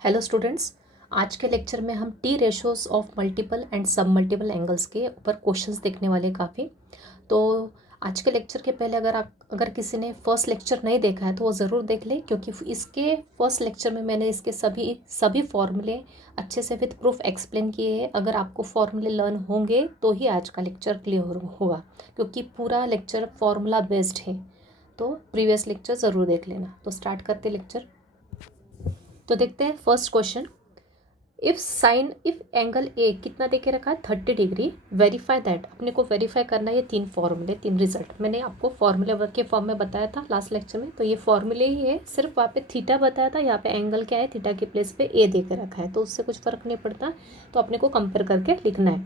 Hello students. आज के lecture में हम T ratios of multiple and सब मल्टीपल एंगल्स के ऊपर क्वेश्चंस देखने वाले काफ़ी। तो आज के लेक्चर के पहले अगर किसी ने फर्स्ट लेक्चर नहीं देखा है तो वो ज़रूर देख ले, क्योंकि इसके फर्स्ट लेक्चर में मैंने इसके सभी फॉर्मूले अच्छे से विद प्रूफ एक्सप्लेन किए हैं। अगर आपको फॉर्मूले लर्न होंगे तो ही आज का लेक्चर क्लियर होगा, क्योंकि पूरा लेक्चर फॉर्मूला बेस्ड है। तो प्रीवियस लेक्चर ज़रूर देख लेना। तो स्टार्ट करते लेक्चर। तो देखते हैं first question. If angle A कितना देके रखा है 30 डिग्री, वेरीफाई दैट। अपने को वेरीफाई करना है ये तीन फॉर्मूले, तीन रिजल्ट मैंने आपको फॉर्मूले वर्क के फॉर्म में बताया था लास्ट लेक्चर में। तो ये फॉर्मूले ही है, सिर्फ वहाँ पे थीटा बताया था, यहाँ पे एंगल क्या है, थीटा के प्लेस पे ए दे के रखा है, तो उससे कुछ फर्क नहीं पड़ता। तो अपने को कंपेयर करके लिखना है,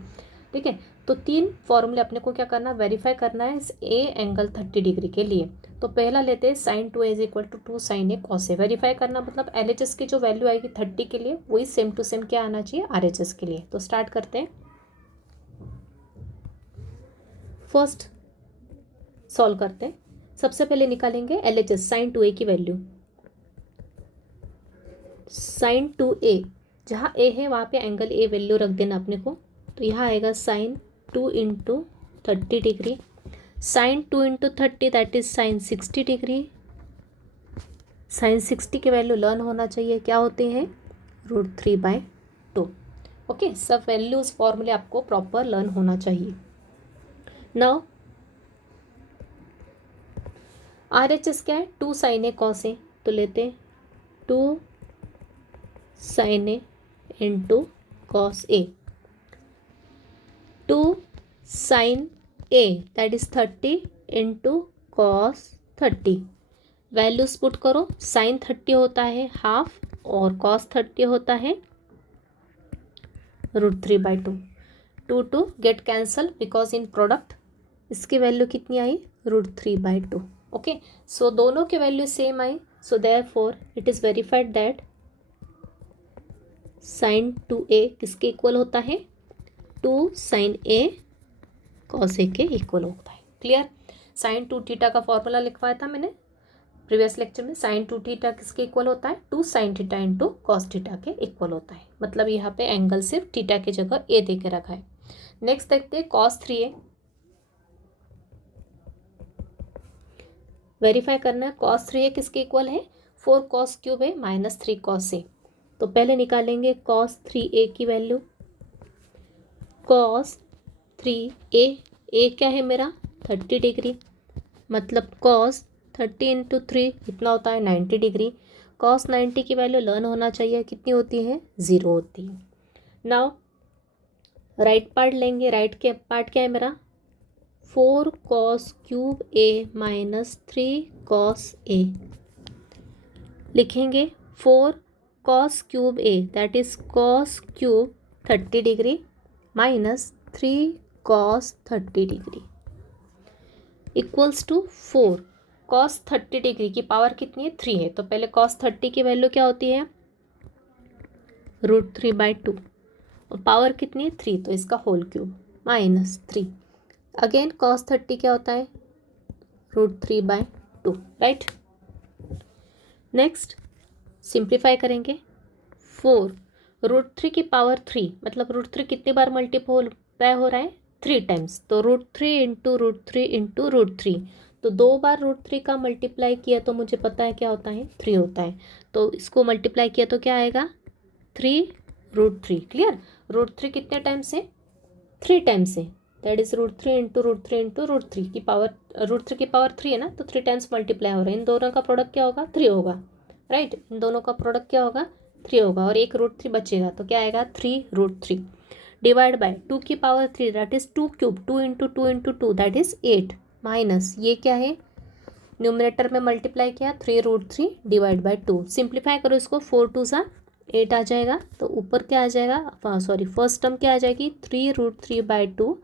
ठीक है। तो तीन फॉर्मूले अपने को क्या करना, वेरीफाई करना है इस ए एंगल 30 डिग्री के लिए। तो पहला लेते हैं sin 2a is equal to 2 sin a cos a। Verify करना मतलब LHS की जो वैल्यू आएगी 30 के लिए वही सेम टू सेम क्या आना चाहिए RHS के लिए। तो स्टार्ट करते हैं। फर्स्ट सॉल्व करते हैं। सबसे पहले निकालेंगे LHS sin 2a की वैल्यू। sin 2a, जहाँ a है वहाँ पे एंगल a वैल्यू रख देना अपने को। तो यहाँ आएगा sin 2 into 30 degree. sin 2 into 30 that is sin 60 degree. sin 60 की वैल्यू लर्न होना चाहिए, क्या होते हैं, √3/2। ओके, सब वैल्यूज फॉर्मूले आपको प्रॉपर लर्न होना चाहिए। नाउ RHS क्या है, 2 sin a cos a। तो लेते हैं 2 sin a into cos a। 2 sin a that is 30 into cos 30। Values put करो। sin 30 होता है हाफ और cos 30 होता है √3/2। 2 get cancel because in product इसकी वैल्यू कितनी आई, √3/2। ओके, सो दोनों की वैल्यू सेम आई। So therefore it is verified that sin 2a किसके इक्वल होता है, 2 sin a cos a के इक्वल होता है। क्लियर। sin 2 थीटा का फॉर्मूला लिखवाया था मैंने प्रीवियस लेक्चर में। sin 2 थीटा किसके इक्वल होता है, 2 sin theta into cos theta के इक्वल होता है। मतलब यहाँ पे एंगल सिर्फ थीटा की जगह ए दे के रखा है। नेक्स्ट देखते हैं cos 3a। वेरीफाई करना है cos 3a किसके इक्वल है, 4 cos क्यूब है माइनस 3 cos a। तो पहले निकालेंगे cos 3a की वैल्यू। cos 3a, a क्या है मेरा 30 डिग्री, मतलब cos 30 इंटू 3 कितना होता है 90 डिग्री। cos 90 की वैल्यू लर्न होना चाहिए, कितनी होती है, 0 होती है। नाउ राइट पार्ट लेंगे। राइट के पार्ट क्या है मेरा, 4 cos cube a minus 3 cos a। लिखेंगे 4 cos cube a that is cos cube 30 degree minus 3 cos 30 degree equals to 4 cos 30 degree की पावर कितनी है, 3 है। तो पहले cos 30 की वैल्यू क्या होती है, √3/2 और पावर कितनी है 3, तो इसका whole cube minus 3। Again cos 30 क्या होता है, √3/2, राइट। नेक्स्ट सिंप्लीफाई करेंगे। 4 √3 की पावर 3, मतलब √3 कितनी बार मल्टीप्लाई हो रहा है, 3 टाइम्स। तो √3 इंटू √3 इंटू √3, तो 2 बार √3 का मल्टीप्लाई किया तो मुझे पता है क्या होता है, 3 होता है। तो इसको मल्टीप्लाई किया तो क्या आएगा, 3 √3। क्लियर। √3 कितने टाइम्स है, 3 टाइम्स है, दैट इज √3 इंटू √3 इंटू √3 की पावर, √3 की पावर 3 है ना, तो 3 टाइम्स मल्टीप्लाई हो रहा है। इन दोनों का प्रोडक्ट क्या होगा, 3 होगा, राइट। इन दोनों का प्रोडक्ट क्या होगा, 3 होगा, और एक √3 बचेगा तो क्या आएगा, 3 √3 डिवाइड बाय 2 की power 3 that is 2 cube, 2 into 2 into 2 that is 8 minus ये क्या है, न्यूमरेटर में मल्टीप्लाई किया 3 √3 डिवाइड बाय 2। सिंप्लीफाई करो इसको, 4 2 सा 8 आ जाएगा, तो ऊपर क्या आ जाएगा, सॉरी फर्स्ट टर्म क्या आ जाएगी, 3 √3/2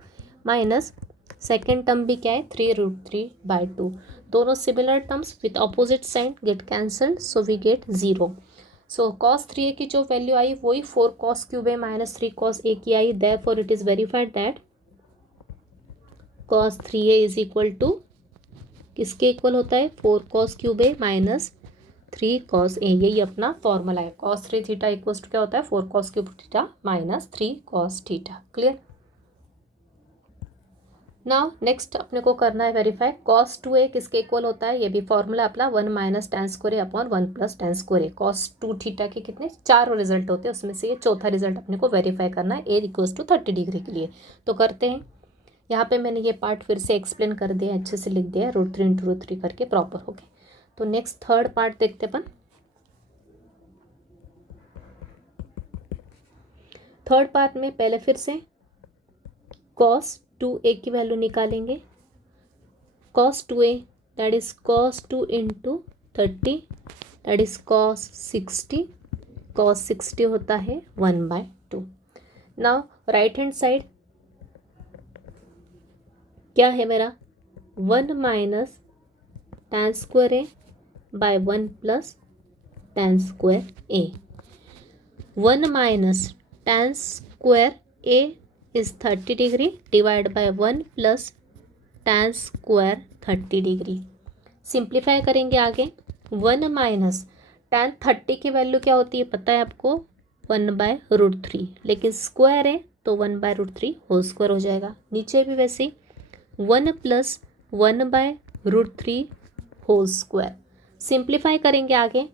माइनस सेकेंड टर्म भी क्या है, 3 √3/2। दोनों similar terms with opposite sign get cancelled, so we get 0। So cos 3a की जो वैल्यू आई वही 4 cos cube a minus 3 cos a की आई। Therefore it is verified that cos 3a is equal to किसके इक्वल होता है, 4 cos cube a minus 3 cos A, यही अपना फॉर्मूला है। cos 3 थीटा इक्वल्स टू क्या होता है 4 cos cube theta minus 3 cos theta. Clear. Now next अपने को करना है वेरीफाई cos 2a किसके इक्वल होता है, ये भी फॉर्मूला अपना 1 माइनस tan स्क्वायर ए अपॉन 1 प्लस tan स्क्वायर ए। cos 2 थीटा के कितने 4 रिजल्ट होते हैं, उसमें से ये चौथा रिजल्ट अपने को वेरीफाई करना है a इक्वल्स टू 30 डिग्री के लिए। तो करते हैं। यहाँ पे मैंने ये पार्ट फिर से एक्सप्लेन कर दिया, अच्छे से लिख दिया, √3 इंटू √3 करके प्रॉपर हो गए। तो नेक्स्ट थर्ड पार्ट देखते अपन। थर्ड पार्ट में पहले फिर से cos 2a की वैल्यू निकालेंगे। cos 2a that is cos 2 into 30 that is cos 60। cos 60 होता है 1/2। नाउ राइट हैंड साइड क्या है मेरा 1 minus tan square a by 1 plus tan square a. 1 minus tan square a is 30 degree divide by 1 plus tan square 30 degree. Simplify करेंगे आगे। 1 minus tan 30 की value क्या होती है पता है आपको 1/√3, लेकिन स्क्वायर है तो 1/√3 होल स्क्वायर हो जाएगा। नीचे भी वैसे 1 प्लस 1/√3 होल स्क्वायर। सिंप्लीफाई करेंगे आगे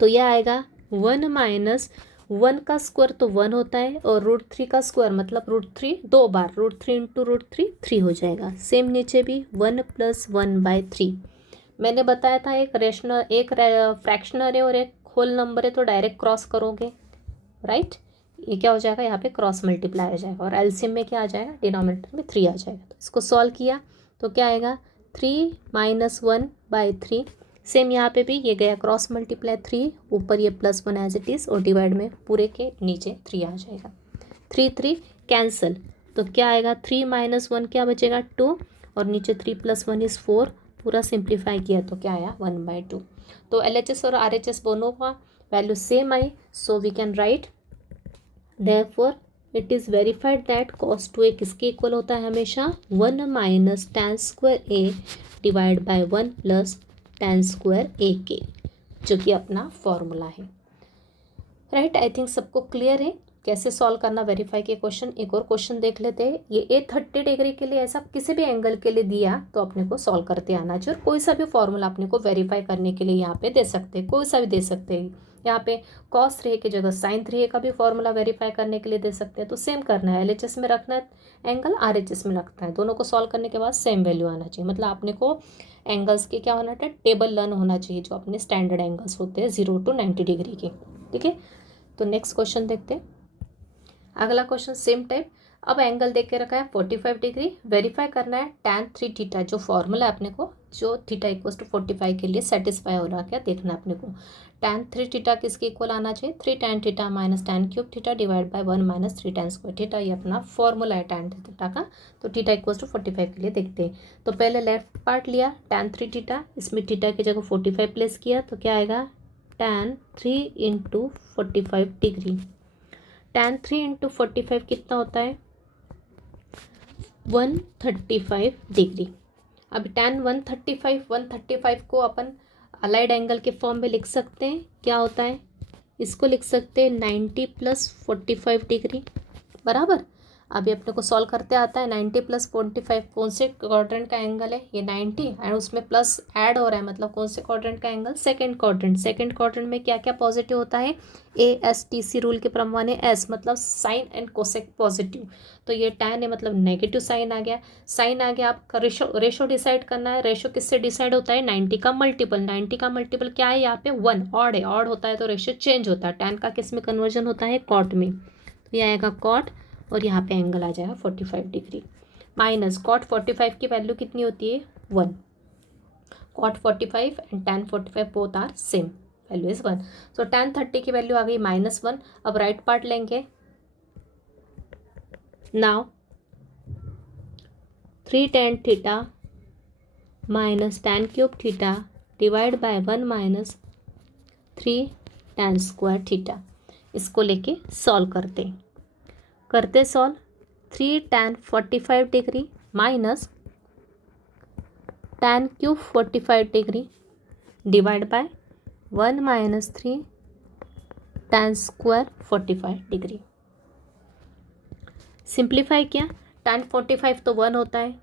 तो यह आएगा 1 माइनस 1 का स्क्वायर तो 1 होता है और √3 का स्क्वायर मतलब √3 दो बार, √3 इंटू √3 3 हो जाएगा। सेम नीचे भी 1 प्लस 1/3। मैंने बताया था एक रेशनल एक फ्रैक्शनल है और एक होल नंबर है तो डायरेक्ट क्रॉस करोगे, राइट। ये क्या हो जाएगा यहाँ पे क्रॉस मल्टीप्लाई हो जाएगा और एलसीएम में क्या आ जाएगा डिनोमिनेटर में 3 आ जाएगा। तो इसको सॉल्व किया तो क्या आएगा 3 माइनस 1/3। सेम यहाँ पे भी ये गया क्रॉस मल्टीप्लाई 3, ऊपर ये +1 एज इट इज़ और डिवाइड में पूरे के नीचे 3 आ जाएगा। 3 कैंसिल तो क्या आएगा 3 माइनस 1 क्या बचेगा 2 और नीचे 3 + 1 इज़ 4। पूरा सिंप्लीफाई किया तो क्या आया 1/2। तो LHS और RHS दोनों का वैल्यू सेम आई, so we can write therefore it is verified that cos 2a किसके इक्वल होता है हमेशा 1 minus tan square A divide by 1 plus tan square A के, जो कि अपना फॉर्मूला है। राइट, आई थिंक सबको क्लियर है कैसे सॉल्व करना वेरीफाई के क्वेश्चन। एक और क्वेश्चन देख लेते हैं। ये A 30 डिग्री के लिए ऐसा किसी भी एंगल के लिए दिया तो अपने को सॉल्व करते आना चाहिए और कोई सा भी फॉर्मूला अपने को वेरीफाई करने के लिए यहाँ पे दे सकते हैं, कोई सा भी दे सकते हैं। यहाँ पे cos 3a की जगह sin 3a का भी फॉर्मूला वेरीफाई करने के लिए दे सकते हैं। तो सेम करना है, LHS में रखना है एंगल, RHS में रखना है। दोनों को सॉल्व करने के बाद सेम वैल्यू आना चाहिए। मतलब अपने को एंगल्स के क्या होना चाहिए टेबल लर्न होना चाहिए, जो अपने स्टैंडर्ड एंगल्स होते हैं 0 to 90 डिग्री के। ठीक है, तो नेक्स्ट क्वेश्चन देखते हैं। अगला क्वेश्चन सेम टाइप। अब एंगल देख के रखा है 45 डिग्री। वेरीफाई करना है tan 3 थीटा, जो फॉर्मूला है अपने को, जो थीटा इक्वल्स टू 45 के लिए सेटिस्फाई हो रहा क्या देखना है अपने को। tan 3 थीटा किसके इक्वल आना चाहिए 3 tan theta minus tan cube theta divide by 1 minus 3 tan square theta. ये अपना फॉर्मूला है tan थीटा का। तो थीटा इक्वल्स टू 45 के लिए देखते हैं। तो पहले लेफ्ट पार्ट लिया tan 3 थीटा, इसमें थीटा की जगह 45 प्लेस किया तो क्या आएगा tan 3 into 45 degree. tan 3 into 45 कितना होता है 135 डिग्री। अब tan 135 को अपन अलाइड एंगल के फॉर्म में लिख सकते हैं। क्या होता है, इसको लिख सकते हैं 90 + 45 डिग्री बराबर। अभी अपने को सॉल्व करते आता है 90 + 45 कौन से क्वाड्रेंट का एंगल है ये 90 एंड उसमें प्लस ऐड हो रहा है, मतलब कौन से क्वाड्रेंट का angle second quadrant. Second quadrant में क्या क्या पॉजिटिव होता है ASTC रूल के प्रमाणे S मतलब साइन एंड कोसेक पॉजिटिव। तो ये tan है मतलब नेगेटिव साइन आ गया। साइन आ गया, आपका रेशो डिसाइड करना है। रेशो किससे डिसाइड होता है 90 का मल्टीपल। 90 का मल्टीपल क्या है यहाँ पे 1, ऑड है, ऑड होता है तो रेशो चेंज होता है। tan का किस में कन्वर्जन होता है कॉट में, तो ये आएगा कॉट और यहाँ पे एंगल आ जाएगा 45 डिग्री। माइनस कॉट 45 की वैल्यू कितनी होती है 1। Cot 45 and tan 45 both are same, value is 1। So tan 30 की वैल्यू आ गई -1। अब राइट पार्ट लेंगे। Now 3 tan theta minus tan cube theta divide by 1 minus 3 tan square theta. इसको लेके सॉल्व करते solve 3 tan 45 degree minus tan cube 45 degree divide by 1 minus 3 tan square 45 degree. Simplify किया, tan 45 तो 1 होता है,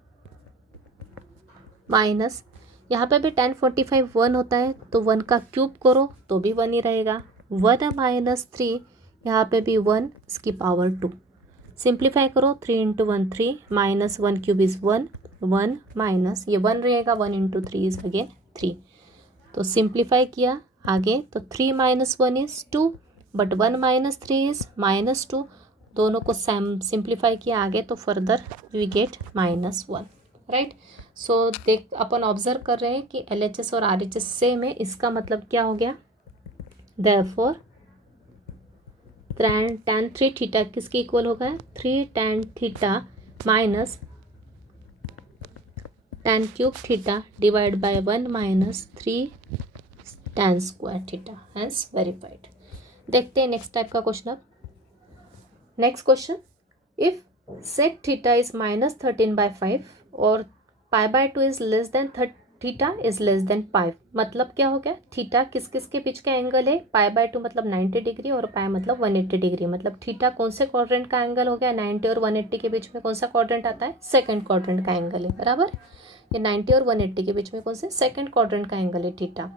minus यहाँ पे भी tan 45 1 होता है, तो 1 का क्यूब करो तो भी 1 ही रहेगा। 1 माइनस 3, यहाँ पे भी 1, इसकी पावर 2। सिंप्लीफाई करो, 3 into 1 3, minus 1 cube is 1, 1 minus ये 1 रहेगा, 1 इंटू 3 इज़ अगेन 3। तो सिंप्लीफाई किया आगे, तो 3 minus 1 is 2, but 1 minus 3 is minus 2। दोनों को सिंप्लीफाई किया आगे, तो फर्दर वी गेट -1, राइट। सो देख अपन ऑब्जर्व कर रहे हैं कि LHS और RHS सेम है, इसका मतलब क्या हो गया, देयरफॉर tan 3 थीटा किसके इक्वल होगा, 3 tan theta minus tan cube theta divide by 1 minus 3 tan square theta, hence verified. देखते हैं नेक्स्ट टाइप का क्वेश्चन। अब next question, if sec theta is -13/5 और π/2 is less than theta is less than pi, मतलब क्या हो गया, theta किस किस के बीच का एंगल है, π/2 मतलब 90 डिग्री और पाई मतलब 180 डिग्री, मतलब थीटा कौन से क्वाड्रेंट का एंगल हो गया, 90 और 180 के बीच में कौन सा क्वाड्रेंट आता है, सेकंड क्वाड्रेंट का एंगल है, बराबर। ये 90 और 180 के बीच में कौन से सेकंड क्वाड्रेंट का एंगल है थीटा।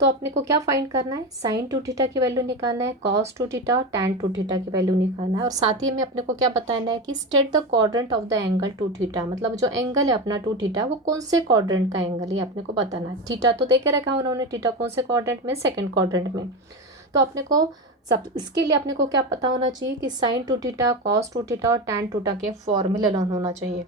तो अपने को क्या फाइंड करना है, sin 2 थीटा की वैल्यू निकालना है, cos 2 थीटा और tan 2 थीटा की वैल्यू निकालना है, और साथ ही में अपने को क्या बताना है कि state the quadrant of the angle 2 theta, मतलब जो एंगल है अपना 2 थीटा वो कौन से क्वाड्रेंट का एंगल है अपने को बताना है। थीटा तो देखे रखा है उन्होंने, थीटा कौन से क्वाड्रेंट में, सेकेंड क्वाड्रेंट में। तो अपने को सब इसके लिए अपने को क्या पता होना चाहिए कि sin 2 थीटा, cos 2 थीटा और tan 2 थीटा के फॉर्मूले लर्न होना चाहिए।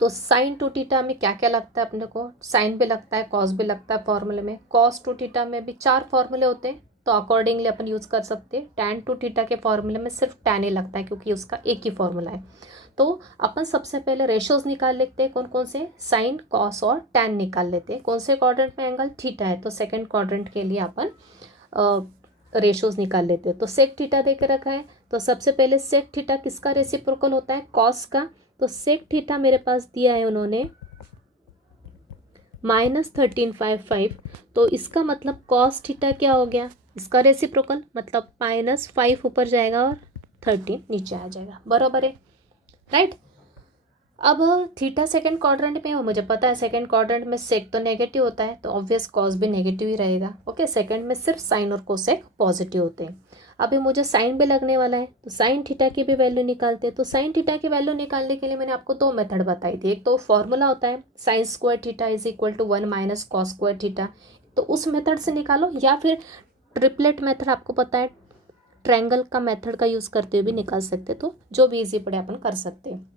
तो sin 2 थीटा में क्या क्या लगता है अपने को, साइन भी लगता है, कॉस भी लगता है फॉर्मूले में। cos 2 थीटा में भी 4 फॉर्मूले होते हैं, तो अकॉर्डिंगली अपन यूज़ कर सकते हैं। tan 2 थीटा के फॉर्मूले में सिर्फ tan ही लगता है क्योंकि उसका एक ही फॉर्मूला है। तो अपन सबसे पहले रेशोज निकाल लेते हैं, कौन कौन से, साइन, कॉस और tan निकाल लेते हैं। कौन से क्वाड्रेंट में एंगल, थीटा है, तो सेकेंड क्वाड्रेंट के लिए अपन रेशोज निकाल लेते हैं। तो सेक थीटा दे के रखा है, तो सबसे पहले सेक थीटा किसका रेसिप्रोकल होता है, कॉस का। तो सेक थीटा मेरे पास दिया है उन्होंने -13/5, तो इसका मतलब कॉस थीटा क्या हो गया, इसका रेसिप्रोकल, मतलब -5 ऊपर जाएगा और 13 नीचे आ जाएगा, बराबर है, राइट। अब थीटा सेकंड क्वाड्रेंट में हो, मुझे पता है सेकंड क्वाड्रेंट में सेक तो नेगेटिव होता है, तो ऑब्वियस कॉस भी नेगेटिव ही रहेगा, ओके। सेकंड में सिर्फ साइन और कोसेक पॉजिटिव होते हैं। अभी मुझे साइन भी लगने वाला है, तो साइन थीटा की भी वैल्यू निकालते हैं। तो साइन थीटा की वैल्यू निकालने के लिए मैंने आपको 2 मेथड बताई थी। एक तो फॉर्मूला होता है sine square theta is equal to 1 minus cos square theta, तो उस मेथड से निकालो, या फिर ट्रिपलेट मेथड आपको पता है, ट्रायंगल का मेथड का यूज़ करते हुए भी निकाल सकते, तो जो भी ईजी पड़े अपन कर सकते हैं।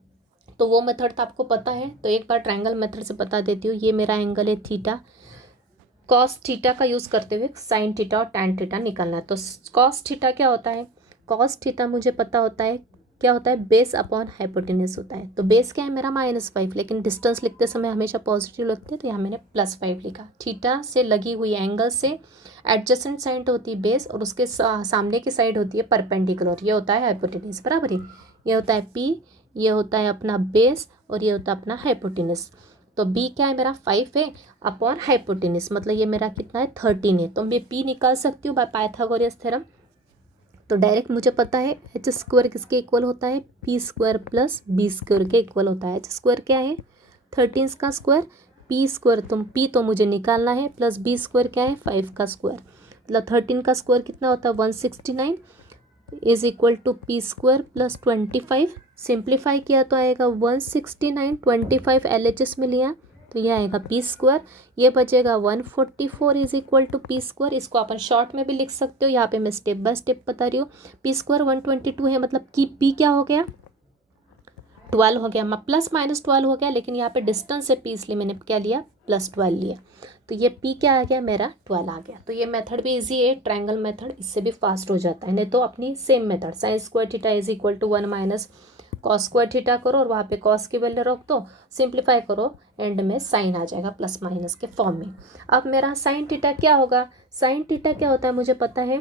तो वो मेथड तो आपको पता है, तो एक बार ट्रायंगल मेथड से बता देती हूँ। ये मेरा एंगल है थीटा, कॉस थीटा का यूज़ करते हुए साइन थीटा और टैन थीटा निकालना है। तो कॉस थीटा क्या होता है, कॉस थीटा मुझे पता होता है क्या होता है, बेस अपॉन हाइपोटेन्यूज होता है। तो बेस क्या है मेरा -5, लेकिन डिस्टेंस लिखते समय हमेशा पॉजिटिव लिखते हैं, तो यहाँ मैंने +5 लिखा। थीटा से लगी हुई एंगल से एडजेसेंट साइड होती है बेस, और उसके सामने की साइड होती है परपेंडिकुलर, ये होता है हाइपोटेन्यूज, बराबर ही। ये होता है P, ये होता है अपना बेस, और ये होता है अपना हाइपोटेन्यूज। तो B क्या है मेरा 5 है अपॉन हाइपोटेन्यूज, मतलब ये मेरा कितना है 13 है। तो मैं P निकाल सकती हूँ बाय पाइथागोरस थ्योरम। तो डायरेक्ट मुझे पता है एच स्क्वायर किसके इक्वल होता है, P square plus B square के इक्वल होता है। एच स्क्वायर क्या है 13 का स्क्वायर, पी स्क्वायर तो पी तो मुझे निकालना है, प्लस बी स्क्वायर क्या है 5 का स्क्वायर, मतलब 13 का स्क्वायर कितना होता है 169 is equal to P square plus 25। Simplify किया तो आएगा 169, 25 LHS में लिया तो ये आएगा पी स्क्वायर, ये बचेगा 144 is equal to P square. इसको अपन शॉर्ट में भी लिख सकते हो, यहाँ पे मैं स्टेप बाय स्टेप बता रही हूँ। पी स्क्वायर 122 है, मतलब कि पी क्या हो गया 12 हो गया, प्लस माइनस 12 हो गया, लेकिन यहाँ पे डिस्टेंस है पी, इसलिए मैंने क्या लिया +12 लिया। तो ये पी क्या आ गया मेरा 12 आ गया। तो ये मेथड भी इजी है, ट्रायंगल मेथड, इससे भी फास्ट हो जाता है। नहीं तो अपनी same method sine square theta is equal to 1 minus cos square theta करो, और वहाँ पे कॉस की वैल्यू रख दो, सिंप्लीफाई करो, एंड में साइन आ जाएगा प्लस माइनस के फॉर्म में। अब मेरा साइन थीटा क्या होगा, साइन थीटा क्या होता है मुझे पता है,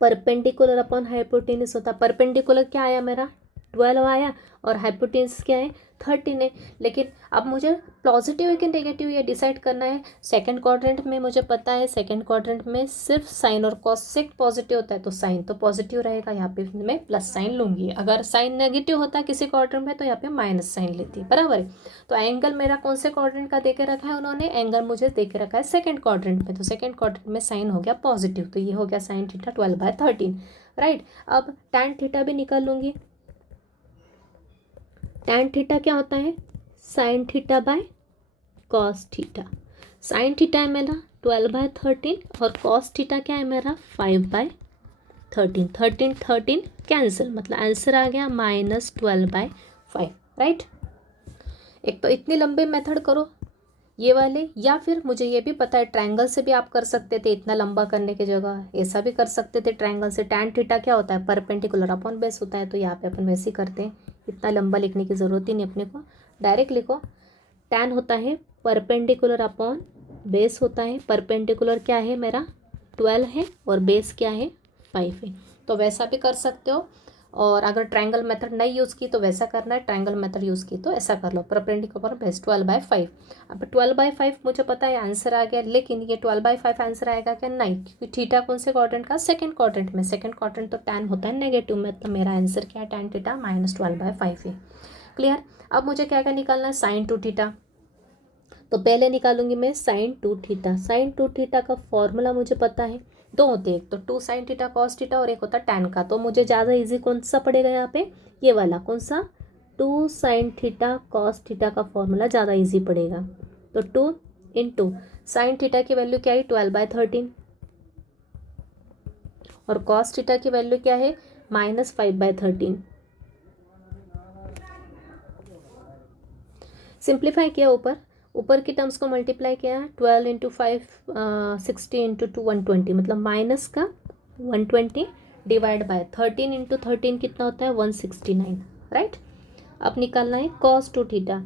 परपेंडिकुलर अपॉन हाइपोटेन्यूज होता है। परपेंडिकुलर क्या आया मेरा 12 आया और हाइपोटेन्यूस क्या है 13 है। लेकिन अब मुझे पॉजिटिव है कि नेगेटिव ये डिसाइड करना है। सेकंड क्वाड्रेंट में मुझे पता है सेकंड क्वाड्रेंट में सिर्फ साइन और कॉसेक पॉजिटिव होता है, तो साइन तो पॉजिटिव रहेगा, यहाँ पे मैं प्लस साइन लूँगी। अगर साइन नेगेटिव होता है किसी क्वाड्रेंट में तो यहाँ पे माइनस साइन लेती है, बराबर है। तो एंगल मेरा कौन से क्वाड्रेंट का दे के रखा है उन्होंने, एंगल मुझे दे के रखा है सेकेंड क्वाड्रेंट में, तो सेकेंड क्वाड्रेंट में साइन हो गया पॉजिटिव, तो ये हो गया साइन थीटा 12/13, राइट। अब टैन थीटा भी निकाल लूँगी। टैन थीटा क्या होता है, sign theta by cos theta. Sine theta है मेरा 12/13 और कॉस थीटा क्या है मेरा 5/13। 13 कैंसिल, मतलब आंसर आ गया -12/5, राइट। एक तो इतनी लंबे मेथड करो ये वाले, या फिर मुझे ये भी पता है ट्रायंगल से भी आप कर सकते थे, इतना लंबा करने की जगह ऐसा भी कर सकते थे ट्रायंगल से। टैन थीटा क्या होता है, परपेंडिकुलर अपॉन बेस होता है, तो यहाँ पे अपन वैसे ही करते हैं, इतना लंबा लिखने की ज़रूरत ही नहीं अपने को, डायरेक्ट लिखो। टैन होता है परपेंडिकुलर अपॉन बेस होता है। परपेंडिकुलर क्या है मेरा 12 है और बेस क्या है 5 है, तो वैसा भी कर सकते हो। और अगर ट्रायंगल मेथड नहीं यूज़ की तो वैसा करना है, ट्रायंगल मेथड यूज़ की तो ऐसा कर लो, परपेंडिकुलर बेस 12/5। अब 12/5 मुझे पता है आंसर आ गया, लेकिन ये 12/5 आंसर आएगा क्या, नहीं, क्योंकि थीटा कौन से क्वाड्रेंट का, सेकंड क्वाड्रेंट में। सेकंड क्वाड्रेंट तो टैन होता है नेगेटिव में, तो मेरा आंसर क्या है टैन थीटा -12/5 है। क्लियर। अब मुझे क्या क्या निकालना है, साइन 2 थीटा। तो पहले निकालूंगी मैं साइन 2 थीटा। साइन 2 थीटा का फॉर्मूला मुझे पता है, दो होते हैं, एक तो 2 साइन थीटा कॉस थीटा और एक होता है टैन का। तो मुझे ज़्यादा इजी कौन सा पड़ेगा यहाँ पे, ये वाला, कौन सा 2 साइन थीटा कॉस थीटा का फॉर्मूला ज़्यादा इजी पड़ेगा। तो 2 × साइन थीटा की वैल्यू क्या है 12/13 और कॉस थीटा की वैल्यू क्या है -5/13। सिंप्लीफाई किया, ऊपर की टर्म्स को मल्टीप्लाई किया, 12 × 5 60 × 2 120, मतलब माइनस का 120 डिवाइड बाय 13 × 13 कितना होता है 169, राइट। अब निकालना है कॉस 2 थीटा।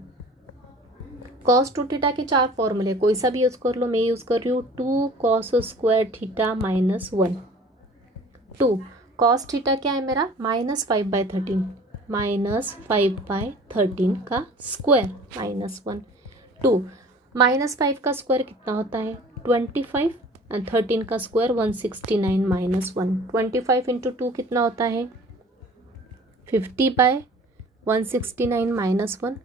कॉस 2 थीटा के 4 फॉर्मूले, कोई सा भी यूज़ कर लो, मैं यूज़ कर रही हूँ 2 cos square theta -1। 2 cos theta क्या है मेरा -5/13, -5/13 का स्क्वायर -1। 2 -5 का स्क्वायर कितना होता है 25 एंड 13 का स्क्वायर 169 -1। 25 × 2 कितना होता है 50/169 -1।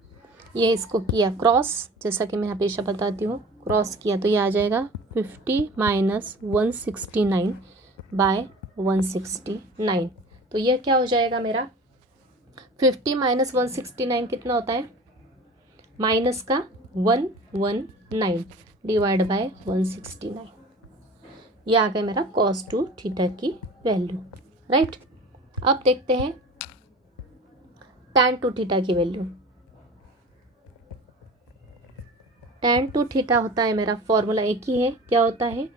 ये इसको किया क्रॉस, जैसा कि मैं हमेशा बताती हूँ, क्रॉस किया तो ये आ जाएगा 50 - 169/169। तो ये क्या हो जाएगा मेरा 50 - 169 कितना होता है, माइनस का 119 डिवाइड बाय 169। ये आ गया मेरा cos 2 थीटा की वैल्यू, राइट। अब देखते हैं tan 2 थीटा की वैल्यू। tan 2 थीटा होता है मेरा, फॉर्मूला एक ही है, क्या होता है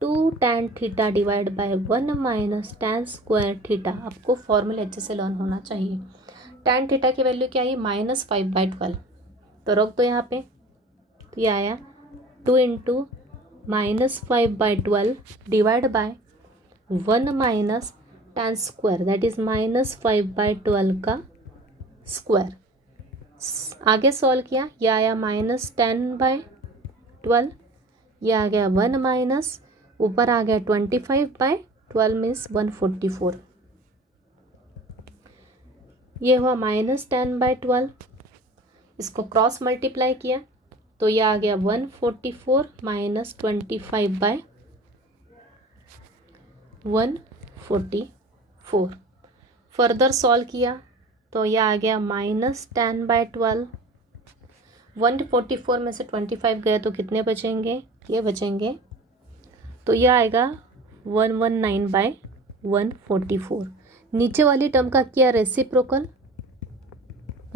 2 tan theta divide by 1 - tan square theta. आपको फॉर्मूला अच्छे से लर्न होना चाहिए। tan थीटा की वैल्यू क्या है -5/12, तो रख दो यहाँ पे, तो ये आया 2 × -5/12 divide by 1 - tan square, that is -5/12 का स्क्वायर। आगे सॉल्व किया, ये आया -10/12, ये आ गया 1 ऊपर आ गया 25/12 मीन्स 144, ये हुआ -10/12। इसको क्रॉस मल्टीप्लाई किया तो ये आ गया 144 - 25/144। फर्दर सॉल्व किया तो ये आ गया -10/12। 144 में से 25 गया तो कितने बचेंगे, ये बचेंगे, तो ये आएगा 119/144। नीचे वाली टर्म का किया रेसिप्रोकल,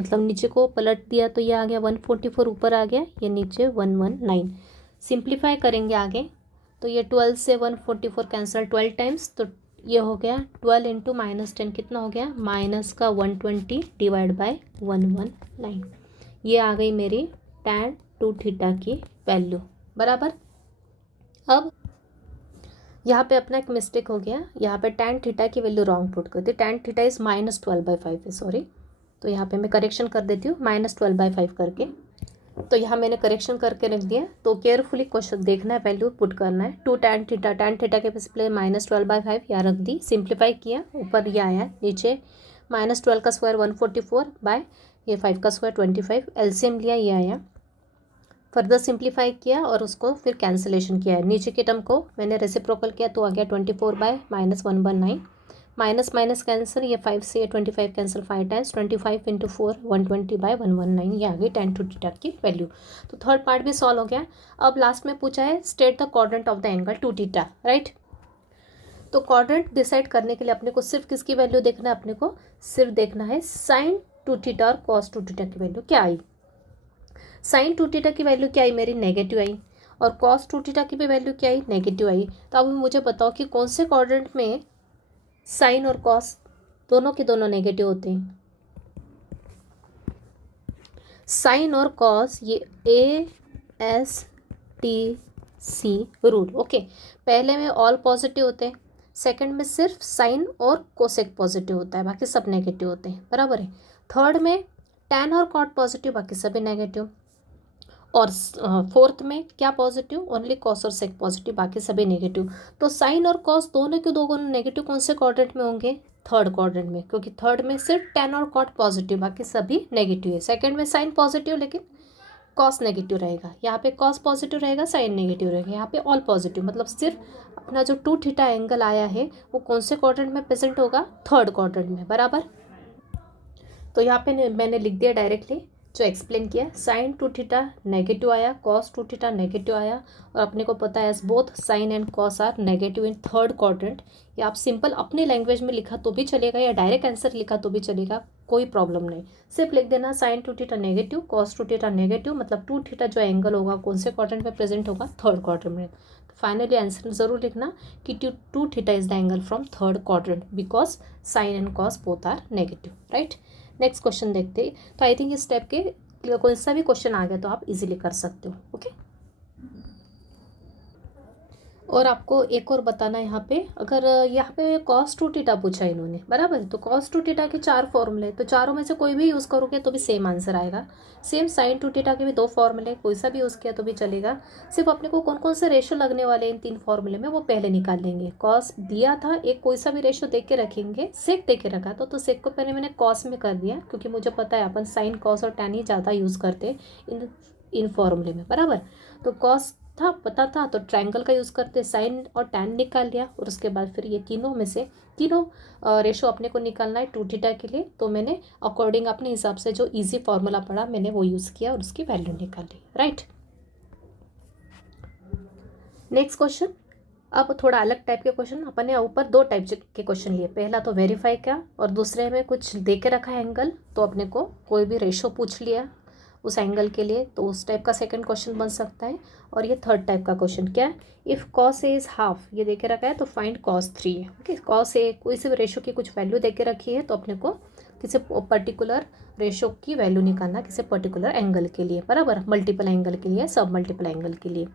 मतलब नीचे को पलट दिया तो ये आ गया 144, ऊपर आ गया ये नीचे 119। सिंप्लीफाई करेंगे आगे तो ये 12 से 144 कैंसिल 12 टाइम्स, तो ये हो गया 12 × -10 कितना हो गया माइनस का 120 डिवाइड बाय 119। ये आ गई मेरी tan 2 थीटा की वैल्यू, बराबर। अब यहाँ पे अपना एक मिस्टेक हो गया, यहाँ पे tan थीटा की वैल्यू रॉन्ग पुट कर दी। tan थीटा इज -12/5 है, सॉरी, तो यहाँ पे मैं करेक्शन कर देती हूँ -12/5 करके। तो यहाँ मैंने करेक्शन करके रख दिया। तो केयरफुली क्वेश्चन देखना है, वैल्यू पुट करना है। 2 tan थीटा, tan थीटा के प्लेस -12/5 यहाँ रख दी, सिंप्लीफाई किया, ऊपर ये आया, नीचे -12 का स्क्वायर 144 बाय ये 5 का स्क्वायर 25, एलसीएम लिया, ये आया। फर्दर सिंप्लीफाई किया और उसको फिर कैंसिलेशन किया है। नीचे के टर्म को मैंने रेसिप्रोकल किया तो आ गया 24 बाय -1/9, माइनस माइनस कैंसिल, ये 5 से 25 कैंसिल 5 टाइम्स, 25 इंटू 4 120 बाय 119, ये आ गई tan टू थीटा की वैल्यू। तो थर्ड पार्ट भी सॉल्व हो गया। अब लास्ट में पूछा है state the quadrant of the angle 2 theta, right. तो क्वाड्रेंट डिसाइड करने के लिए अपने को सिर्फ किसकी वैल्यू देखना है, अपने को सिर्फ देखना है sin 2 थीटा और cos 2 थीटा की वैल्यू क्या आई। sin 2 थीटा की वैल्यू क्या आई मेरी, नेगेटिव आई, और cos 2 थीटा की भी वैल्यू क्या आई, नेगेटिव आई। तो अब मुझे बताओ कि कौन से क्वाड्रेंट में साइन और कॉस दोनों के दोनों नेगेटिव होते हैं। साइन और कॉस ये ASTC रूल, ओके। पहले में ऑल पॉजिटिव होते हैं, सेकंड में सिर्फ साइन और कोसेक पॉजिटिव होता है, बाकी सब नेगेटिव होते हैं, बराबर है। थर्ड में टैन और कॉट पॉजिटिव, बाकी सभी नेगेटिव। और फोर्थ में क्या पॉजिटिव, ओनली कॉस और सेक पॉजिटिव, बाकी सभी नेगेटिव। तो साइन और कॉस दोनों के दोनों नेगेटिव कौन से क्वाड्रेंट में होंगे, थर्ड क्वाड्रेंट में, क्योंकि थर्ड में सिर्फ टैन और कॉट पॉजिटिव, बाकी सभी नेगेटिव है। सेकंड में साइन पॉजिटिव लेकिन कॉस नेगेटिव रहेगा, यहाँ पे कॉस पॉजिटिव रहेगा, साइन नेगेटिव रहेगा, यहाँ पे ऑल पॉजिटिव। मतलब सिर्फ अपना जो 2 थीटा एंगल आया है वो कौन से क्वाड्रेंट में प्रेजेंट होगा, थर्ड क्वाड्रेंट में, बराबर। तो यहाँ पे मैंने लिख दिया डायरेक्टली जो एक्सप्लेन किया, साइन 2 थीटा नेगेटिव आया, कॉस 2 थीटा नेगेटिव आया, और अपने को पता है both sine and cos are negative in third quadrant. या आप सिंपल अपने लैंग्वेज में लिखा तो भी चलेगा, या डायरेक्ट आंसर लिखा तो भी चलेगा, कोई प्रॉब्लम नहीं। सिर्फ लिख देना sine 2 theta negative, cos 2 theta negative, मतलब 2 थीटा जो एंगल होगा कौन से क्वाड्रेंट में प्रेजेंट होगा, थर्ड क्वाड्रेंट में। फाइनली आंसर जरूर लिखना कि 2 थीटा is the angle from third quadrant because sine and cos both are negative, right. Next question देखते हैं। तो आई थिंक इस स्टेप के कोई सा भी क्वेश्चन आ गया तो आप इजीली कर सकते हो, ओके। और आपको एक और बताना है, यहाँ पे अगर यहाँ पे cos 2 थीटा पूछा है इन्होंने, बराबर। तो cos 2 थीटा के 4 फॉर्मूले, तो चारों में से कोई भी यूज़ करोगे तो भी सेम आंसर आएगा। सेम sin 2 थीटा के भी 2 फॉर्मूले, कोई सा भी यूज़ किया तो भी चलेगा। सिर्फ अपने को कौन कौन से रेशो लगने वाले इन 3 फॉर्मूले में वो पहले निकाल लेंगे। cos दिया था, एक कोई सा भी रेशो देख के रखेंगे, सेक देख के रखा तो सेक को पहले मैंने cos में कर दिया, क्योंकि मुझे पता है अपन साइन कॉस और टैन ही ज़्यादा यूज़ करते इन फॉर्मूले में, बराबर। तो cos था, पता था, तो ट्रायंगल का यूज़ करते, साइन और टैन निकाल लिया, और उसके बाद फिर ये तीनों में से तीनों रेशो अपने को निकालना है 2 थीटा के लिए। तो मैंने अकॉर्डिंग अपने हिसाब से जो इजी फार्मूला पढ़ा मैंने वो यूज़ किया और उसकी वैल्यू निकाली, राइट। नेक्स्ट क्वेश्चन, अब थोड़ा अलग टाइप के क्वेश्चन। अपन ने ऊपर 2 टाइप के क्वेश्चन लिए, पहला तो वेरीफाई का, और दूसरे में कुछ दे के रखा है एंगल, तो अपने को कोई भी रेशो पूछ लिया उस एंगल के लिए, तो उस टाइप का सेकंड क्वेश्चन बन सकता है। और ये थर्ड टाइप का क्वेश्चन क्या है, if cos a is half, ये देखे रखा है तो फाइंड cos 3 है, ओके। cos a कोई से रेशो की कुछ वैल्यू देके रखी है, तो अपने को किसी पर्टिकुलर रेशो की वैल्यू निकालना किसी पर्टिकुलर एंगल के लिए, बराबर। मल्टीपल एंगल के लिए, सब मल्टीपल एंगल के लिए।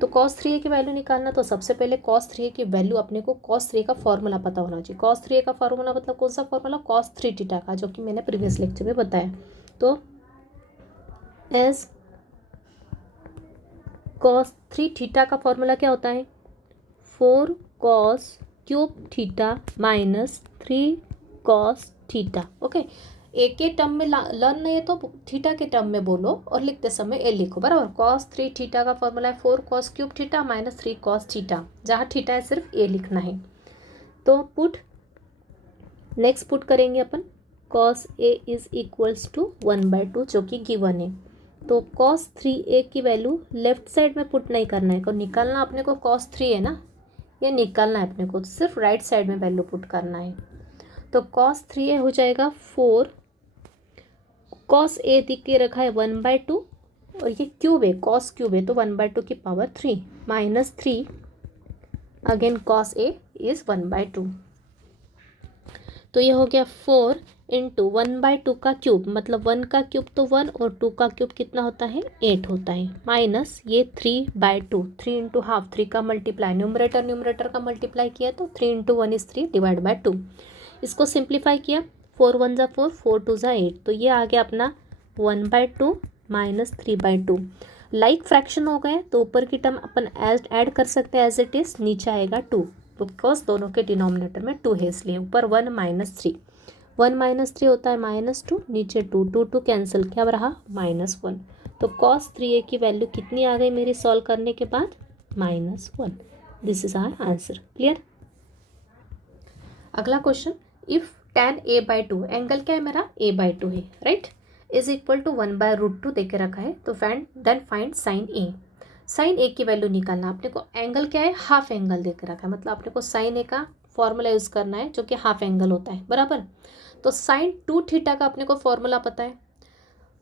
तो cos 3a की वैल्यू निकालना, तो सबसे पहले cos 3a की वैल्यू अपने को cos 3a का फॉर्मूला पता होना चाहिए। cos 3a का फॉर्मूला मतलब कौन सा फॉर्मूला, cos 3 थीटा का, जो कि मैंने प्रीवियस लेक्चर में बताया। तो एज cos 3 थीटा का फॉर्मूला क्या होता है, 4 cos cube theta minus 3 cos theta, okay. एक के टर्म में लर्न नहीं है तो थीटा के टर्म में बोलो, और लिखते समय ए लिखो, बराबर। cos 3 थीटा का फॉर्मूला है 4 cos cube theta minus 3 cos theta, जहाँ थीटा है सिर्फ ए लिखना है। तो नेक्स्ट पुट करेंगे अपन, cos a is equals to 1/2, जो कि गिवन है। तो cos 3a की वैल्यू लेफ्ट साइड में पुट नहीं करना है, तो निकालना अपने को cos 3 है ना, ये निकालना है अपने को, सिर्फ राइट साइड में वैल्यू पुट करना है। तो cos 3a हो जाएगा 4, cos a दिख के रखा है 1/2, और ये क्यूब है, cos क्यूब है तो 1/2 की power 3 minus 3, again cos a is 1/2। तो ये हो गया 4 इंटू 1/2 का क्यूब, मतलब 1 का क्यूब तो 1, और 2 का क्यूब कितना होता है, 8 होता है, माइनस ये 3/2, 3 इंटू हाफ, 3 का मल्टीप्लाई, न्यूमरेटर का मल्टीप्लाई किया तो 3 इंटू 1 इज 3 डिवाइड बाय 2। इसको सिंप्लीफाई किया, 4 1 ज़ा 4, 4 2 ज़ा 8, तो ये आ गया अपना 1/2 माइनस 3/2। लाइक फ्रैक्शन हो गए तो ऊपर की टर्म अपन ऐड कर सकते हैं एज इट इज़, नीचे आएगा 2, बिकॉज दोनों के डिनोमिनेटर में 2 है इसलिए। ऊपर 1 माइनस 3, 1 माइनस 3 होता है -2, नीचे 2, 2 2 कैंसिल, क्या रहा -1। तो cos 3a की वैल्यू कितनी आ गई मेरी सॉल्व करने के बाद? -1। This is our answer. Clear? अगला क्वेश्चन, इफ tan a/2, एंगल क्या है मेरा? a/2 है, राइट, इज इक्वल टू 1/√2 दे के रखा है, तो then find sine a। Sine a की वैल्यू निकालना अपने को। एंगल क्या है? हाफ एंगल दे के रखा है, मतलब अपने को साइन a का फॉर्मूला यूज़ करना है जो कि हाफ एंगल होता है, बराबर। तो साइन 2 थीटा का अपने को फॉर्मूला पता है।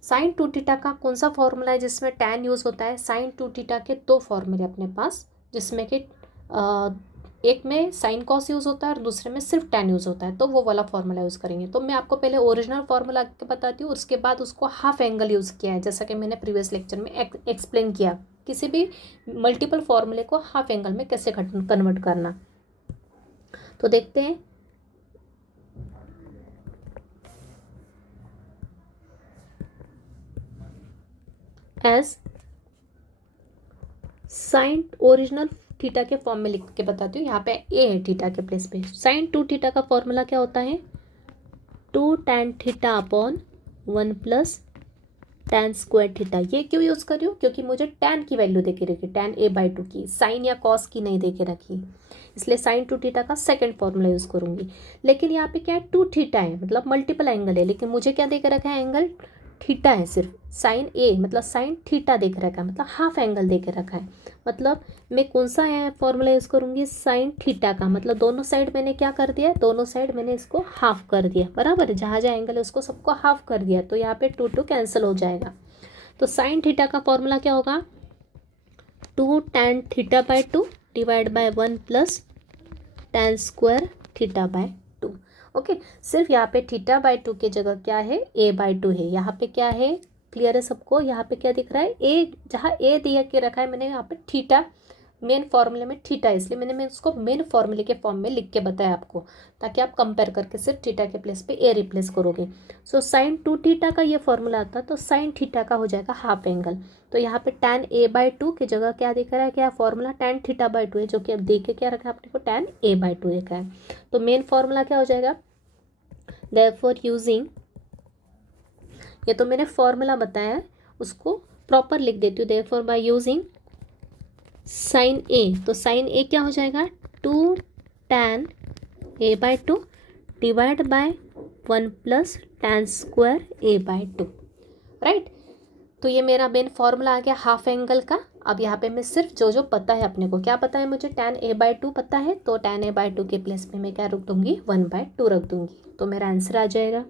साइन 2 थीटा का कौन सा फॉर्मूला है जिसमें tan यूज़ होता है? साइन 2 थीटा के 2 फॉर्मूले अपने पास, जिसमें कि एक में साइन कॉस यूज़ होता है और दूसरे में सिर्फ tan यूज़ होता है, तो वो वाला फॉर्मूला यूज़ करेंगे। तो मैं आपको पहले ओरिजिनल फॉर्मूला के बताती हूँ, उसके बाद उसको हाफ एंगल यूज़ किया है, जैसा कि मैंने प्रीवियस लेक्चर में एक्सप्लेन किया, किसी भी मल्टीपल फॉर्मूले को हाफ एंगल में कैसे कन्वर्ट करना। तो देखते हैं। एज साइन ओरिजिनल थीटा के फॉर्म में लिख के बताती हूँ। यहाँ पे ए है थीटा के प्लेस पे। साइन 2 थीटा का फॉर्मूला क्या होता है? 2 tan theta upon 1 plus tan square theta. ये क्यों यूज़ कर रही हूँ? क्योंकि मुझे tan की वैल्यू दे के रखी, tan a/2 की, साइन या कॉस की नहीं दे के रखी, इसलिए साइन 2 थीटा का सेकंड फॉर्मूला यूज़ करूँगी। लेकिन यहाँ पे क्या है? 2 थीटा है, मतलब मल्टीपल एंगल है, लेकिन मुझे क्या दे के रखा है? एंगल थीटा है सिर्फ। साइन a मतलब साइन थीटा देख रखा है, मतलब हाफ एंगल दे के रखा है। मतलब मैं कौन सा फॉर्मूला यूज़ करूँगी? साइन थीटा का। मतलब दोनों साइड मैंने क्या कर दिया? दोनों साइड मैंने इसको हाफ कर दिया, बराबर। जहाँ जहाँ एंगल है उसको सबको हाफ कर दिया, तो यहाँ पे 2 2 कैंसिल हो जाएगा। तो साइन थीटा का फॉर्मूला क्या होगा? 2 tan θ/2 divide by 1 plus tan square θ/2। Okay, सिर्फ यहाँ पे θ/2 की जगह क्या है? a/2 है। यहाँ पे क्या है? क्लियर है सबको? यहाँ पे क्या दिख रहा है? a, जहाँ a दिया के रखा है मैंने, यहाँ पे थीटा मेन फॉर्मूले में थीटा, इसलिए मैंने उसको मेन फॉर्मूले के फॉर्म में लिख के बताया आपको, ताकि आप कंपेयर करके सिर्फ थीटा के प्लेस पे ए रिप्लेस करोगे। सो साइन 2 थीटा का ये फॉर्मूला आता है, तो साइन थीटा का हो जाएगा हाफ एंगल। तो यहाँ पे tan a/2 की जगह क्या दिख रहा है? क्या फॉर्मूला? tan θ/2 है, जो कि अब देख के क्या रखा है आपने को? tan a/2 देखा है। तो मेन फॉर्मूला क्या हो जाएगा? देयरफॉर यूजिंग, ये तो मैंने फॉर्मूला बताया, उसको प्रॉपर लिख देती हूँ। देयरफॉर बाय यूजिंग साइन ए, तो साइन ए क्या हो जाएगा? 2 tan a/2 divide by 1 plus tan square a/2, right. तो ये मेरा मेन फॉर्मूला आ गया हाफ एंगल का। अब यहाँ पे मैं सिर्फ जो जो पता है अपने को, क्या पता है मुझे? tan a/2 पता है, तो tan a/2 के प्लेस पे मैं क्या रख दूंगी? 1/2 रख दूंगी, तो मेरा आंसर आ जाएगा।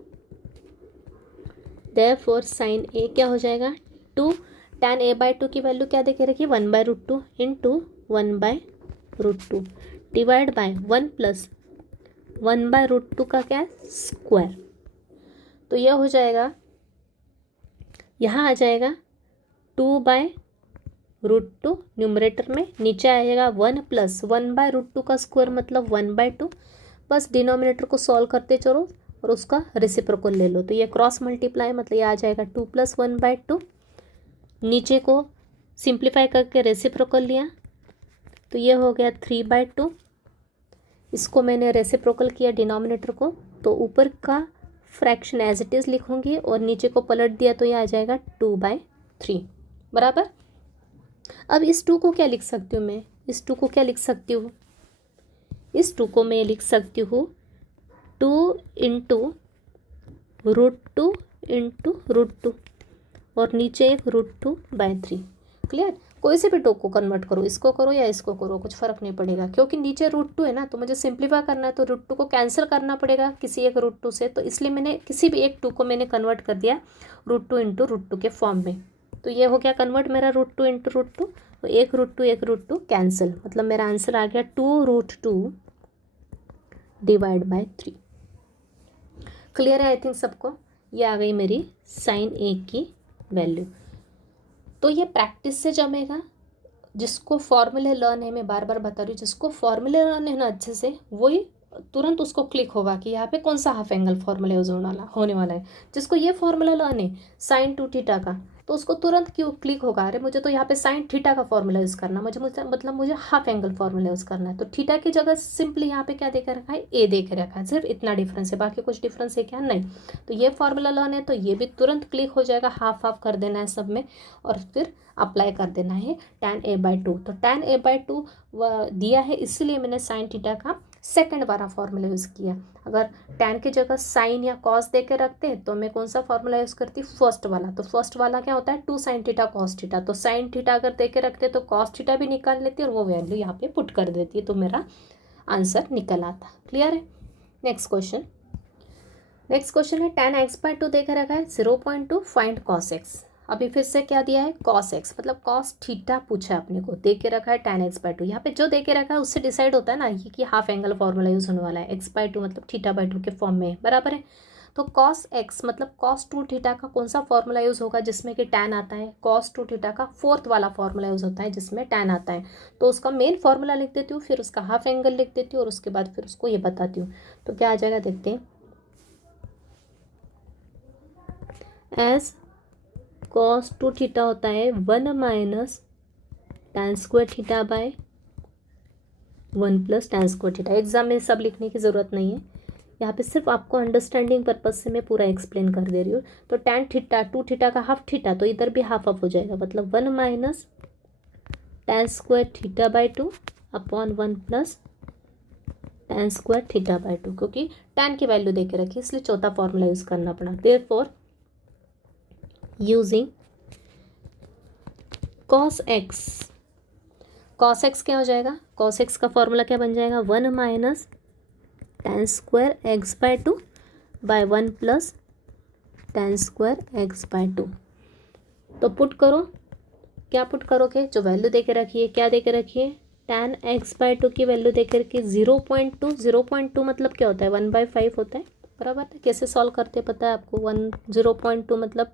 देयरफॉर साइन ए क्या हो जाएगा? 2 tan a/2 की वैल्यू क्या देखे रखी? 1/√2 इंटू 1/√2 डिवाइड बाय 1 प्लस 1/√2 का क्या? स्क्वायर। तो यह हो जाएगा, यहाँ आ जाएगा 2/√2 न्यूमरेटर में, नीचे आएगा 1 प्लस 1/√2 का स्क्वायर, मतलब 1/2। बस डिनोमिनेटर को सॉल्व करते चलो और उसका रेसिप्रोकल ले लो, तो ये क्रॉस मल्टीप्लाई, मतलब ये आ जाएगा 2 + 1/2। नीचे को सिंप्लीफाई करके रेसिप्रोकल लिया, तो ये हो गया 3/2। इसको मैंने रेसिप्रोकल किया डिनोमिनेटर को, तो ऊपर का फ्रैक्शन एज इट इज़ लिखूंगी और नीचे को पलट दिया, तो ये आ जाएगा 2/3, बराबर। अब इस 2 को क्या लिख सकती हूँ मैं? इस 2 को क्या लिख सकती हूँ? इस 2 को मैं लिख सकती हूँ 2 × √2 × √2 और नीचे एक √2/3। क्लियर? कोई से भी 2 को कन्वर्ट करो, इसको करो या इसको करो, कुछ फ़र्क नहीं पड़ेगा, क्योंकि नीचे √2 है ना, तो मुझे सिंप्लीफाई करना है, तो √2 को कैंसिल करना पड़ेगा किसी एक √2 से, तो इसलिए मैंने किसी भी एक 2 को मैंने कन्वर्ट कर दिया √2 × √2 के फॉर्म में। तो ये हो गया कन्वर्ट मेरा √2 × √2, तो एक √2 कैंसिल, मतलब मेरा आंसर आ गया 2√2 डिवाइड बाय 3। क्लियर है आई थिंक सबको? ये आ गई मेरी साइन ए की वैल्यू। तो ये प्रैक्टिस से जमेगा। जिसको फॉर्मूले लर्न है, मैं बार बार बता रही हूँ, जिसको फॉर्मूले लर्न है ना अच्छे से, वही तुरंत उसको क्लिक होगा कि यहाँ पे कौन सा हाफ एंगल फॉर्मूला यूज होने वाला है। जिसको ये फॉर्मूला लर्न है साइन 2 थीटा का, तो उसको तुरंत क्यों क्लिक होगा, अरे मुझे तो यहाँ पे साइन थीटा का फॉर्मूला यूज़ करना, मुझे हाफ एंगल फॉर्मूला यूज़ करना है। तो थीटा की जगह सिंपली यहाँ पे क्या दे के रखा है, ए दे के रखा है, सिर्फ इतना डिफरेंस है, बाकी कुछ डिफरेंस है क्या, नहीं। तो ये फॉर्मूला लर्न है तो ये भी तुरंत क्लिक हो जाएगा, हाफ हाफ कर देना है सब में, और फिर अप्लाई कर देना है tan a/2। तो tan a/2 दिया है, इसीलिए मैंने साइन थीटा का सेकंड वाला फॉर्मूला यूज़ किया। अगर tan की जगह साइन या कॉस दे के रखते तो मैं कौन सा फॉर्मूला यूज़ करती, फर्स्ट वाला। तो फर्स्ट वाला क्या होता है, 2 sin थीटा कॉस थीटा। तो साइन थीटा अगर दे के रखते तो कॉस थीटा भी निकाल लेती और वो वैल्यू यहाँ पे पुट कर देती है, तो मेरा आंसर निकल आता। क्लियर है। नेक्स्ट क्वेश्चन है tan x/2 दे के रखा है 0.2, फाइंड cos x। अभी फिर से क्या दिया है, cos x मतलब cos थीटा पूछा है अपने को, दे के रखा है tan x/2। यहाँ पे जो दे के रखा है उससे डिसाइड होता है ना ये कि हाफ एंगल फॉर्मूला यूज होने वाला है, x/2 मतलब थीटा/2 के फॉर्म में, बराबर है। तो cos x मतलब cos 2 थीटा का कौन सा फॉर्मूला यूज़ होगा जिसमें कि tan आता है, cos 2 थीटा का फोर्थ वाला फॉर्मूला यूज़ होता है जिसमें tan आता है। तो उसका मेन फॉर्मूला लिख देती हूँ, फिर उसका हाफ एंगल लिख देती हूँ और उसके बाद फिर उसको ये बताती हूँ। तो क्या आ जाएगा देखते हैं, एज cos 2 थीटा होता है 1 minus tan square theta by 1 plus tan square theta. Exam में सब लिखने की ज़रूरत नहीं है, यहाँ पे सिर्फ आपको अंडरस्टैंडिंग पर्पज से मैं पूरा एक्सप्लेन कर दे रही हूँ। तो tan थीटा 2 थीटा का हाफ थीटा, तो इधर भी हाफ हाफ हो जाएगा, मतलब 1 minus tan square theta by 2 upon 1 plus tan square theta by 2, क्योंकि tan की वैल्यू दे के रखी इसलिए चौथा फॉर्मूला यूज़ करना पड़ा। देयरफॉर यूजिंग cos x क्या हो जाएगा, cos x का फॉर्मूला क्या बन जाएगा, 1 minus tan square x/2 by 1 plus tan square x/2। तो पुट करो, क्या पुट करोगे, जो वैल्यू दे के रखी है, क्या दे के रखी है, tan x/2 की वैल्यू दे के रखी है 0.2। 0.2 मतलब क्या होता है, 1/5 होता है, बराबर है। कैसे सॉल्व करते हैं पता है आपको, 0.2 मतलब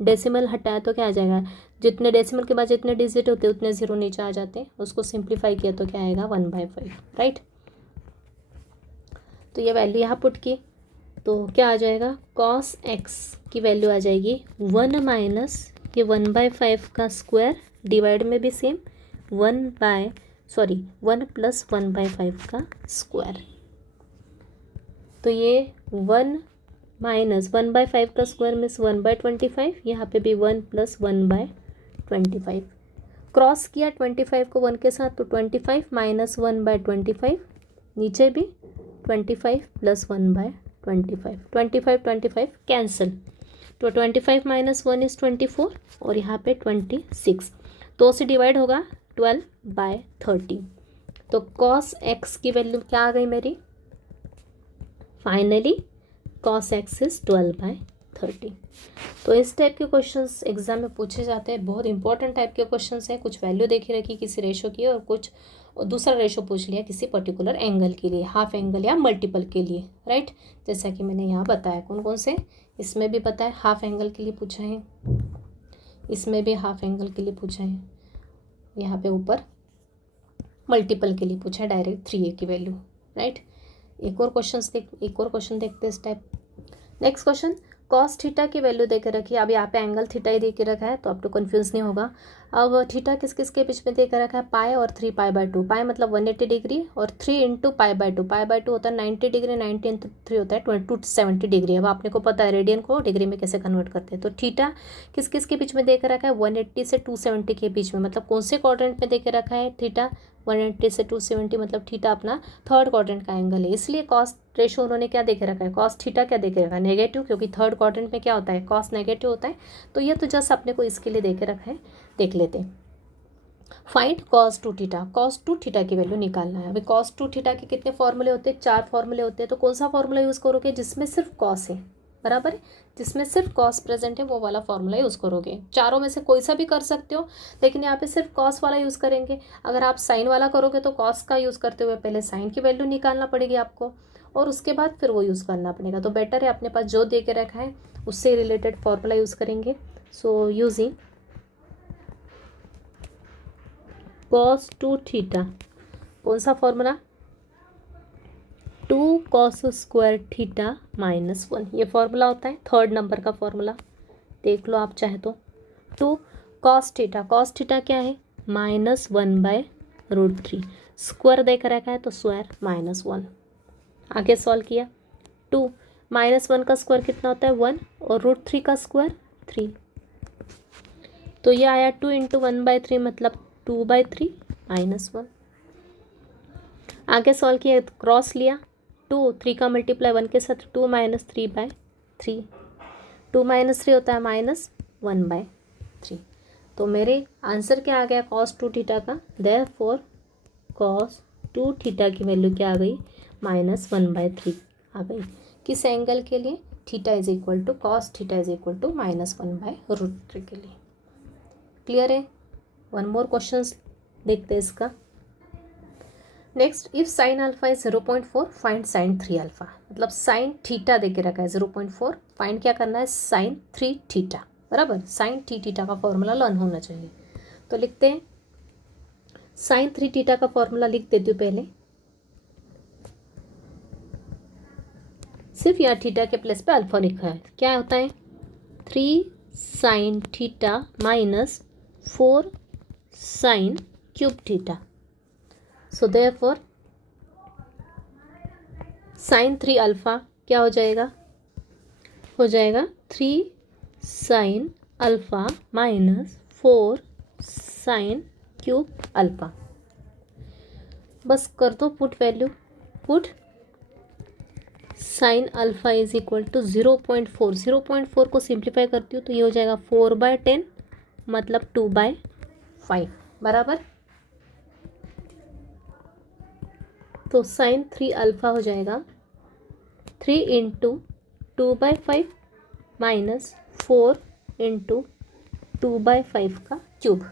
डेसिमल हटाया तो क्या आ जाएगा, जितने डेसिमल के बाद जितने डिजिट होते हैं उतने जीरो नीचे आ जाते हैं, उसको सिंप्लीफाई किया तो क्या आएगा 1/5, राइट। तो ये वैल्यू यहाँ पुट की तो क्या आ जाएगा, cos x की वैल्यू आ जाएगी 1 माइनस ये 1/5 का स्क्वायर, डिवाइड में भी सेम 1 प्लस 1/5 का स्क्वायर। तो ये 1 माइनस 1/5 का स्क्वायर मीन्स 1/25, यहाँ पे भी 1 प्लस 1/25। क्रॉस किया 25 को 1 के साथ, तो 25 माइनस 1/25, नीचे भी 25 प्लस 1/25, 25 कैंसिल, तो 25 माइनस 1 इज़ 24 और यहाँ पे 26, 2 से डिवाइड होगा 12/30। तो cos x की वैल्यू क्या आ गई मेरी, फाइनली cos x इज 12/30। तो इस टाइप के क्वेश्चंस एग्जाम में पूछे जाते हैं, बहुत इंपॉर्टेंट टाइप के क्वेश्चंस हैं। कुछ वैल्यू देखी रखी किसी रेशो की और कुछ दूसरा रेशो पूछ लिया किसी पर्टिकुलर एंगल के लिए, हाफ एंगल या मल्टीपल के लिए, राइट। जैसा कि मैंने यहाँ बताया कौन कौन से, इसमें भी पता है हाफ एंगल के लिए पूछा है, इसमें भी हाफ एंगल के लिए पूछा है, यहाँ पे ऊपर मल्टीपल के लिए पूछा है डायरेक्ट 3a की वैल्यू, राइट। एक और क्वेश्चन देखते हैं इस type. Next question, cos theta की वैल्यू दे के रखी है, अब यहाँ पे एंगल थीटा ही दे के रखा है तो आपको कन्फ्यूज़ नहीं होगा। अब थीटा किस किस के बीच में दे के रखा है, पाई और 3π/2, पाई मतलब 180 डिग्री और 3 इंटू π/2, π/2 होता है 90 डिग्री, 90 इंटू 3 होता है 270 डिग्री। अब आपने को पता है रेडियन को डिग्री में कैसे कन्वर्ट करते हैं। तो थीटा किस किस के बीच में दे के रखा है, 180 से 270 के बीच में, मतलब कौन से क्वाड्रेंट में दे के रखा है थीटा, 180 से 270, मतलब थीटा अपना थर्ड क्वाड्रेंट का एंगल है, इसलिए कॉस रेशो उन्होंने क्या देखे रखा है, कॉस थीटा क्या देखे रखा है, नेगेटिव, क्योंकि थर्ड क्वाड्रेंट में क्या होता है, कॉस नेगेटिव होता है। तो ये तो जस्ट अपने को इसके लिए देखे रखा है, देख लेते हैं। Find cos 2 theta, cos 2 theta की वैल्यू निकालना है। अभी cos 2 थीटा के कितने फॉर्मूले होते हैं, 4 फॉर्मूले होते हैं। तो कौन सा फॉर्मूला यूज़ करोगे जिसमें सिर्फ cos है, बराबर है, जिसमें सिर्फ cos प्रेजेंट है वो वाला फॉर्मूला यूज़ करोगे। चारों में से कोई सा भी कर सकते हो, लेकिन यहाँ पे सिर्फ cos वाला यूज़ करेंगे। अगर आप साइन वाला करोगे तो cos का यूज़ करते हुए पहले साइन की वैल्यू निकालना पड़ेगी आपको और उसके बाद फिर वो यूज़ करना पड़ेगा। तो बेटर है अपने पास जो दे के रखा है उससे रिलेटेड फॉर्मूला यूज़ करेंगे। सो यूजिंग cos 2 थीटा, कौन सा फॉर्मूला, 2 cos² थीटा -1, ये फॉर्मूला होता है थर्ड नंबर का फॉर्मूला, देख लो आप चाहे तो। 2 cos थीटा क्या है -1/√3, स्क्वायर देख रखा है तो स्क्वायर -1। आगे सॉल्व किया, 2 -1 का स्क्वायर कितना होता है 1, और √3 का स्क्वायर 3, तो ये आया 2 × 1/3 मतलब 2/3 -1। आगे सॉल्व किया, क्रॉस लिया, 2 3 का मल्टीप्लाई 1 के साथ 2 - 3/3, 2 - 3 होता है -1/3। तो मेरे आंसर क्या आ गया cos 2 थीटा का, देयरफॉर cos 2 थीटा की वैल्यू क्या आ गई -1/3 आ गई। किस एंगल के लिए, theta is equal to cos theta is equal to -1/√3 के लिए। क्लियर है। वन मोर क्वेश्चन देखते हैं इसका। Next, if sign alpha is 0.4 find sign 3 alpha, मतलब साइन थीटा दे के रखा है 0.4, फाइंड क्या करना है साइन 3 थीटा, बराबर। साइन 3 थीटा का फॉर्मूला लर्न होना चाहिए, तो लिखते हैं साइन 3 थीटा का फॉर्मूला लिख देती हूँ पहले, सिर्फ यहाँ थीटा के प्लेस पे अल्फा लिखा है। क्या होता है 3 sine theta -4 sine cube theta, so therefore sine 3 alpha क्या हो जाएगा 3 sine alpha -4 sine cube alpha. बस कर दो put value, put sine alpha is equal to 0.4, 0.4 को सिंप्लीफाई करती हूँ तो ये हो जाएगा 4/10 मतलब 2/5, बराबर। तो साइन 3 अल्फा हो जाएगा 3 × 2/5 -4 × 2/5 का क्यूब,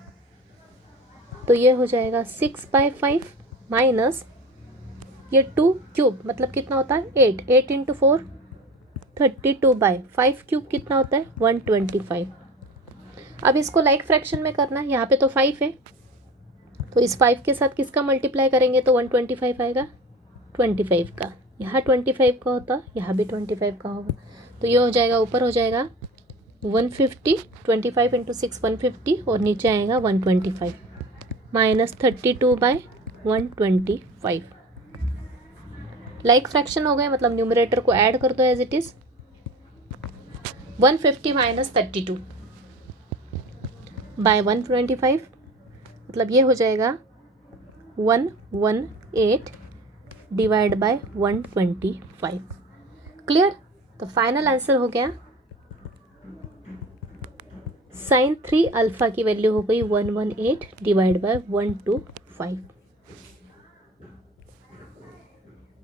तो ये हो जाएगा 6/5 माइनस ये 2 क्यूब मतलब कितना होता है 8, 8 × 4 32/5 क्यूब कितना होता है 125। अब इसको लाइक फ्रैक्शन में करना है, यहाँ पे तो 5 है तो इस 5 के साथ किसका मल्टीप्लाई करेंगे तो 125 आएगा 25 का, यहाँ 25 का होता यहाँ भी 25 का होगा, तो ये हो जाएगा ऊपर हो जाएगा 150, 25 × 6 150 और नीचे आएगा 125 -32/125। लाइक फ्रैक्शन हो गए मतलब न्यूमरेटर को ऐड कर दो एज इट इज, 150 - 32 बाय 125 मतलब ये हो जाएगा 118 डिवाइड बाय 125। क्लियर। तो फाइनल आंसर हो गया साइन 3 अल्फा की वैल्यू हो गई 118 divide by 125।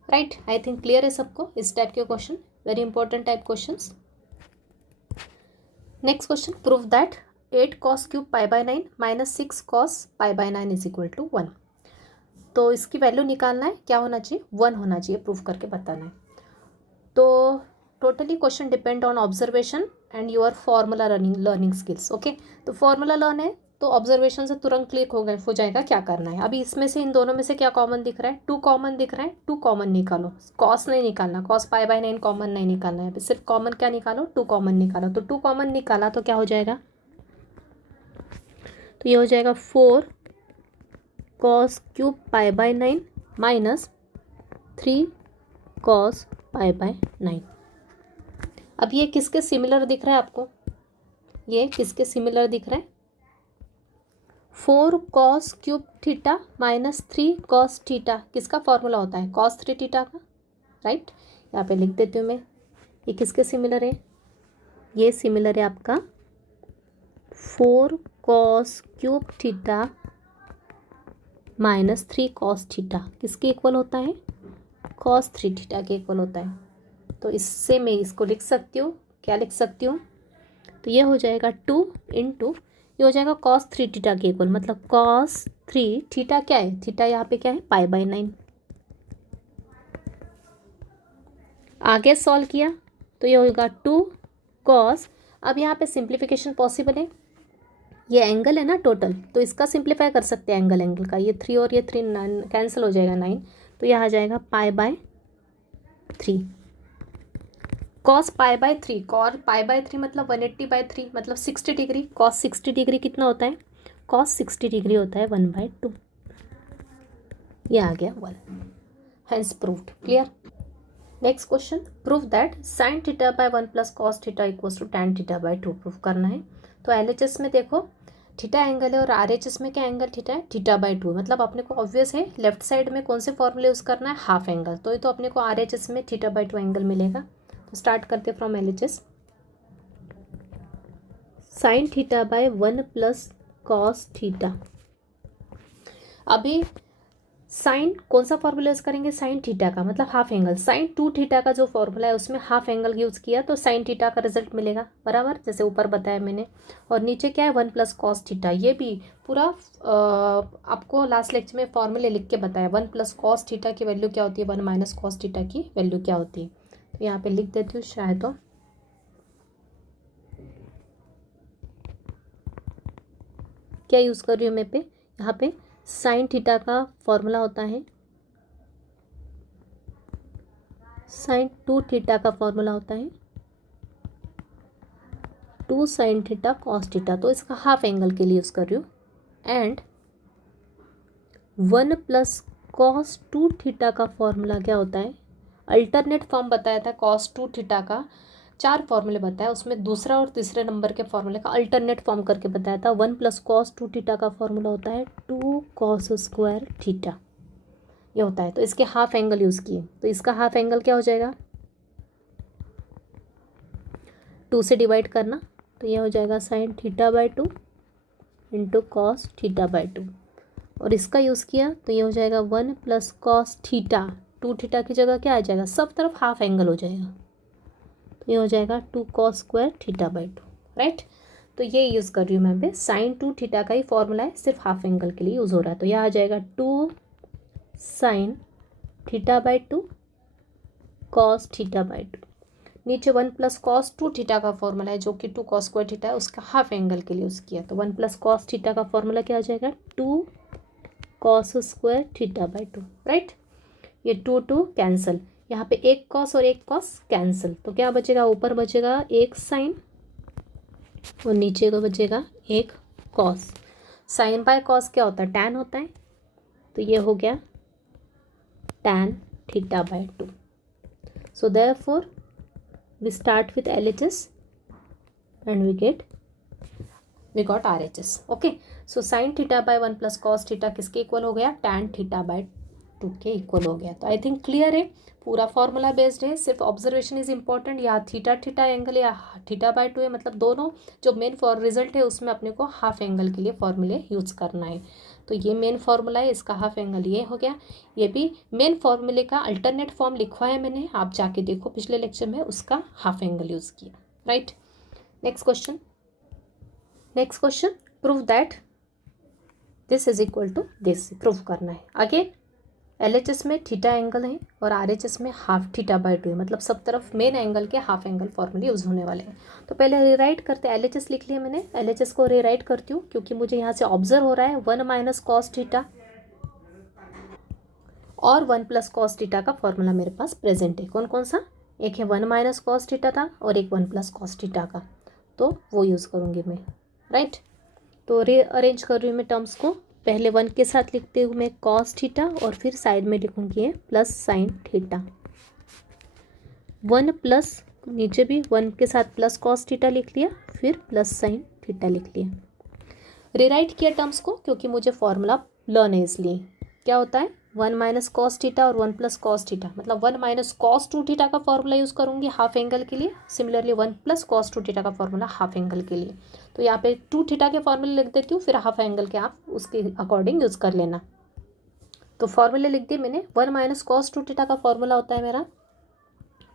Right, I think clear है सबको इस टाइप के question, very important type questions. Next question, prove that 8 cos³ π/9 -6 cos π/9 is equal to 1। तो इसकी वैल्यू निकालना है, क्या होना चाहिए 1 होना चाहिए, प्रूफ करके बताना है। तो totally question depend on observation and your formula learning skills. Okay, तो फॉर्मूला लर्न है तो ऑब्जर्वेशन से तुरंत क्लिक हो जाएगा क्या करना है। अभी इसमें से इन दोनों में से क्या कॉमन दिख रहा है 2 कॉमन दिख रहा है, 2 कॉमन निकालो, कॉस नहीं निकालना, cos π/9 कॉमन नहीं निकालना है, सिर्फ कॉमन क्या निकालो 2 कॉमन निकालो। तो 2 कॉमन निकाला तो क्या हो जाएगा, तो ये हो जाएगा 4 cos³ π/9 माइनस 3 cos π/9। अब ये किसके सिमिलर दिख रहा है आपको, ये किसके सिमिलर दिख रहा है 4 cos³ theta minus 3 cos theta, किसका फॉर्मूला होता है cos 3 थीटा का, राइट। यहाँ पे लिख देती हूँ मैं, ये किसके सिमिलर है, ये सिमिलर है आपका 4 cos³ theta minus 3 cos theta, किसके इक्वल होता है cos 3 थीटा के इक्वल होता है। तो इससे मैं इसको लिख सकती हूँ, क्या लिख सकती हूँ, तो ये हो जाएगा 2 × ये हो जाएगा cos 3 थीटा के इक्वल, मतलब cos 3 थीटा क्या है, थीटा यहाँ पे क्या है π/9। आगे सॉल्व किया तो ये होगा 2 cos, अब यहाँ पे सिंप्लीफिकेशन पॉसिबल है, ये एंगल है ना टोटल, तो इसका सिंप्लीफाई कर सकते हैं एंगल का, ये 3 और ये 3 कैंसिल हो जाएगा 9, तो यह आ जाएगा π/9 3 cos pi by 3, cos pi by 3 मतलब 180/3 मतलब 60 डिग्री। कॉस 60 डिग्री कितना होता है? कॉस 60 डिग्री होता है 1/2। ये आ गया 1, hence proved. Clear. Next question, prove that sine theta by 1 plus cos theta equals to tan theta by 2 prove करना है। तो LHS में देखो थीटा एंगल है और RHS में क्या एंगल थीटा है? Theta by 2। मतलब अपने को ऑब्वियस है लेफ्ट साइड में कौन से फॉर्मूले यूज़ करना है? Half angle. तो ये तो अपने को RHS में थीटा बाय 2 एंगल मिलेगा। तो स्टार्ट करते from LHS। Sign theta by 1 plus cos theta. अभी साइन कौन सा फॉर्मूला यूज़ करेंगे? साइन थीटा का, मतलब हाफ एंगल। साइन 2 थीटा का जो फॉर्मूला है उसमें हाफ एंगल यूज़ किया तो साइन थीटा का रिजल्ट मिलेगा, बराबर, जैसे ऊपर बताया मैंने। और नीचे क्या है? 1 प्लस कॉस थीटा। ये भी पूरा आपको लास्ट लेक्चर में फॉर्मूले लिख के बताया। 1 प्लस कॉस थीटा की वैल्यू क्या होती है, 1 माइनस कॉस थीटा की वैल्यू क्या होती है। तो यहाँ पे लिख देती हूँ शायद। तो क्या यूज़ कर रही हूँ मैं पे यहाँ पे? साइन थीटा का फॉर्मूला होता है, साइन 2 थीटा का फॉर्मूला होता है 2 साइन थीटा कॉस थीटा। तो इसका हाफ एंगल के लिए यूज़ कर रही हूँ। एंड 1 प्लस कॉस 2 थीटा का फॉर्मूला क्या होता है? अल्टरनेट फॉर्म बताया था कॉस 2 थीटा का। 4 फॉर्मूले बताया, उसमें दूसरा और तीसरे नंबर के फॉर्मूले का अल्टरनेट फॉर्म करके बताया था। 1 प्लस कॉस 2 थीटा का फॉर्मूला होता है 2 कॉस स्क्वायर थीटा, ये होता है। तो इसके हाफ एंगल यूज़ किए, तो इसका हाफ एंगल क्या हो जाएगा? 2 से डिवाइड करना, तो ये हो जाएगा sign theta by 2 into cos theta by 2। और इसका यूज़ किया तो ये हो जाएगा 1 प्लस कॉस थीटा। 2 थीटा की जगह क्या आ जाएगा? सब तरफ हाफ एंगल हो जाएगा, तो ये हो जाएगा 2 cos square theta by 2, right. तो ये यूज़ कर रही हूँ मैं पे। साइन 2 थीटा का ही फॉर्मूला है, सिर्फ हाफ एंगल के लिए यूज़ हो रहा है। तो यह आ जाएगा 2 sine theta by 2 cos theta by 2। नीचे 1 प्लस कॉस 2 थीटा का फॉर्मूला है जो कि 2 कॉस स्क्वायर थीटा है, उसका हाफ एंगल के लिए यूज़ किया। तो 1 प्लस कॉस थीटा का फॉर्मूला क्या आ जाएगा? 2 cos square theta by 2, right. ये 2 2 कैंसिल, यहाँ पे एक कॉस और एक कॉस कैंसिल, तो क्या बचेगा? ऊपर बचेगा एक साइन और नीचे को बचेगा एक कॉस। साइन बाय कॉस क्या होता है? टैन होता है। तो ये हो गया tan theta by 2। So therefore we start with LHS and we got RHS. Okay, so sin theta by 1 plus cos theta किसके इक्वल हो गया? tan theta by 2 के इक्वल हो गया। तो आई थिंक क्लियर है, पूरा फॉर्मूला बेस्ड है, सिर्फ ऑब्जर्वेशन इज इंपॉर्टेंट। या थीटा एंगल या थीटा बाय 2 है, मतलब दोनों जो मेन रिजल्ट है उसमें अपने को हाफ एंगल के लिए फॉर्मूले यूज़ करना है। तो ये मेन फॉर्मूला है, इसका हाफ एंगल ये हो गया। ये भी मेन फॉर्मूले का अल्टरनेट फॉर्म लिखवा है मैंने, आप जाके देखो पिछले लेक्चर में, उसका हाफ एंगल यूज़ किया, right. Next question, prove that this is equal to this, prove करना है। अगेन LHS में थीटा एंगल है और RHS में हाफ थीटा बाय 2 है, मतलब सब तरफ मेन एंगल के हाफ एंगल फॉर्मूले यूज़ होने वाले हैं। तो पहले रीराइट करते हैं। LHS लिख लिया मैंने, LHS को रीराइट करती हूँ क्योंकि मुझे यहाँ से ऑब्जर्व हो रहा है 1 माइनस कॉस थीटा और 1 प्लस कॉस थीटा का फॉर्मूला मेरे पास प्रेजेंट है। कौन कौन सा? एक है 1 माइनस कॉस थीटा था और एक 1 प्लस कॉस थीटा का, तो वो यूज़ करूँगी मैं, राइट। तो रीअरेंज कर रही हूँ मैं टर्म्स को। पहले 1 के साथ लिखते हुए मैं कॉस थीटा और फिर साइड में लिखूँगी है प्लस साइन थीटा। 1 प्लस, नीचे भी 1 के साथ प्लस कॉस थीटा लिख लिया, फिर प्लस साइन थीटा लिख लिया। रीराइट किया टर्म्स को क्योंकि मुझे फॉर्मूला लर्न है, इसलिए क्या होता है 1 माइनस कॉस थीटा और 1 प्लस कॉस थीटा, मतलब 1 माइनस कॉस 2 थीटा का फॉर्मूला यूज़ करूँगी हाफ एंगल के लिए। सिमिलरली 1 प्लस कॉस 2 थीटा का फॉर्मूला हाफ एंगल के लिए। तो यहाँ पे 2 थीटा के फॉर्मूले लिख देती हूँ, फिर हाफ एंगल के आप उसके अकॉर्डिंग यूज़ कर लेना। तो फॉर्मूले लिख दिए मैंने। 1 माइनस कॉस 2 थीटा का फॉर्मूला होता है मेरा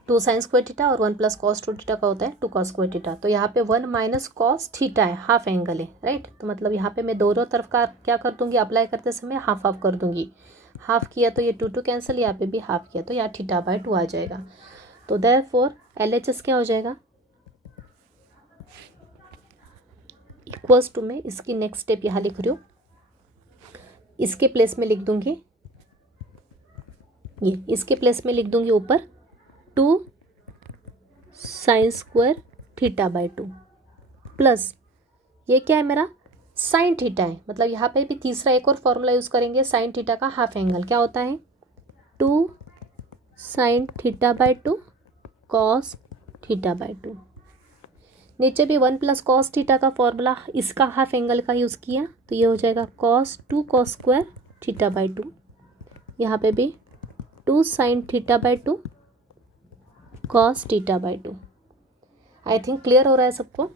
2 साइन स्क्वायर थीटा और 1 प्लस कॉस 2 थीटा का होता है 2 कॉस स्क्वायर थीटा। तो यहाँ पे 1 माइनस कॉस थीटा है, हाफ एंगल है, राइट। तो मतलब यहाँ पे मैं दोनों तरफ का क्या कर दूँगी? अप्लाई करते समय हाफ हाफ कर दूँगी। हाफ किया तो ये 2 2 कैंसिल, यहाँ पे भी हाफ किया तो यहाँ थीटा बाय 2 आ जाएगा। तो देयरफॉर LHS क्या हो जाएगा? इक्वल्स टू में इसकी नेक्स्ट स्टेप यहाँ लिख रही हूँ, इसके प्लेस में लिख दूँगी, ये इसके प्लेस में लिख दूँगी ऊपर 2 sign square theta by 2 plus ये क्या है मेरा साइन थीटा है, मतलब यहाँ पे भी तीसरा एक और फॉर्मूला यूज़ करेंगे साइन थीटा का हाफ एंगल क्या होता है 2 sine theta by 2 cos theta by 2। नीचे भी 1 प्लस कॉस थीटा का फॉर्मूला इसका हाफ एंगल का यूज़ किया तो ये हो जाएगा cos 2 cos square theta by 2। यहाँ पे भी 2 sine theta by 2 cos theta by 2। I think clear हो रहा है सबको।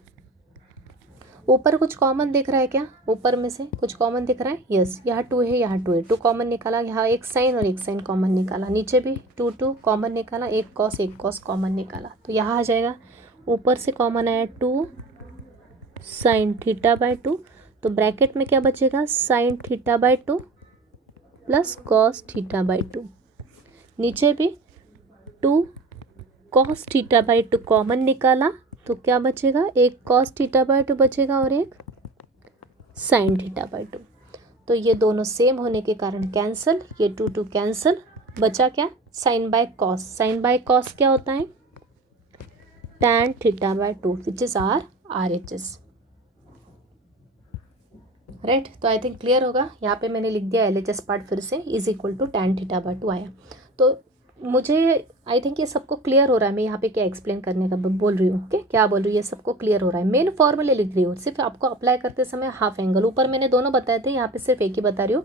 ऊपर कुछ कॉमन दिख रहा है क्या, ऊपर में से कुछ कॉमन दिख रहा है, यस यहाँ 2 है यहाँ 2 है, 2 कॉमन निकाला, यहाँ एक साइन और एक साइन कॉमन निकाला, नीचे भी 2 2 कॉमन निकाला, एक कॉस कॉमन निकाला, तो यहाँ आ जाएगा ऊपर से कॉमन आया 2 साइन थीटा बाय 2, तो ब्रैकेट में क्या बचेगा sign theta by 2 plus cos theta by 2। नीचे भी 2 कॉस थीटा बाय 2 कॉमन निकाला तो क्या बचेगा एक कॉस थीटा बाय 2 बचेगा और एक साइन थीटा बाय 2। तो ये दोनों सेम होने के कारण कैंसिल, ये 2 2 कैंसिल, बचा क्या sine by cos. Sine by cos क्या होता है tan theta by 2 which is our RHS, right. तो आई थिंक क्लियर होगा। यहाँ पे मैंने लिख दिया LHS पार्ट फिर से is equal to tan theta by 2 आया। तो मुझे आई थिंक ये सबको क्लियर हो रहा है मैं यहाँ पे क्या एक्सप्लेन करने का बोल रही हूँ, ओके क्या बोल रही हूँ ये सबको क्लियर हो रहा है। मेन फॉर्मूले लिख रही हूँ, सिर्फ आपको अप्लाई करते समय हाफ एंगल, ऊपर मैंने दोनों बताए थे यहाँ पे सिर्फ एक ही बता रही हूँ।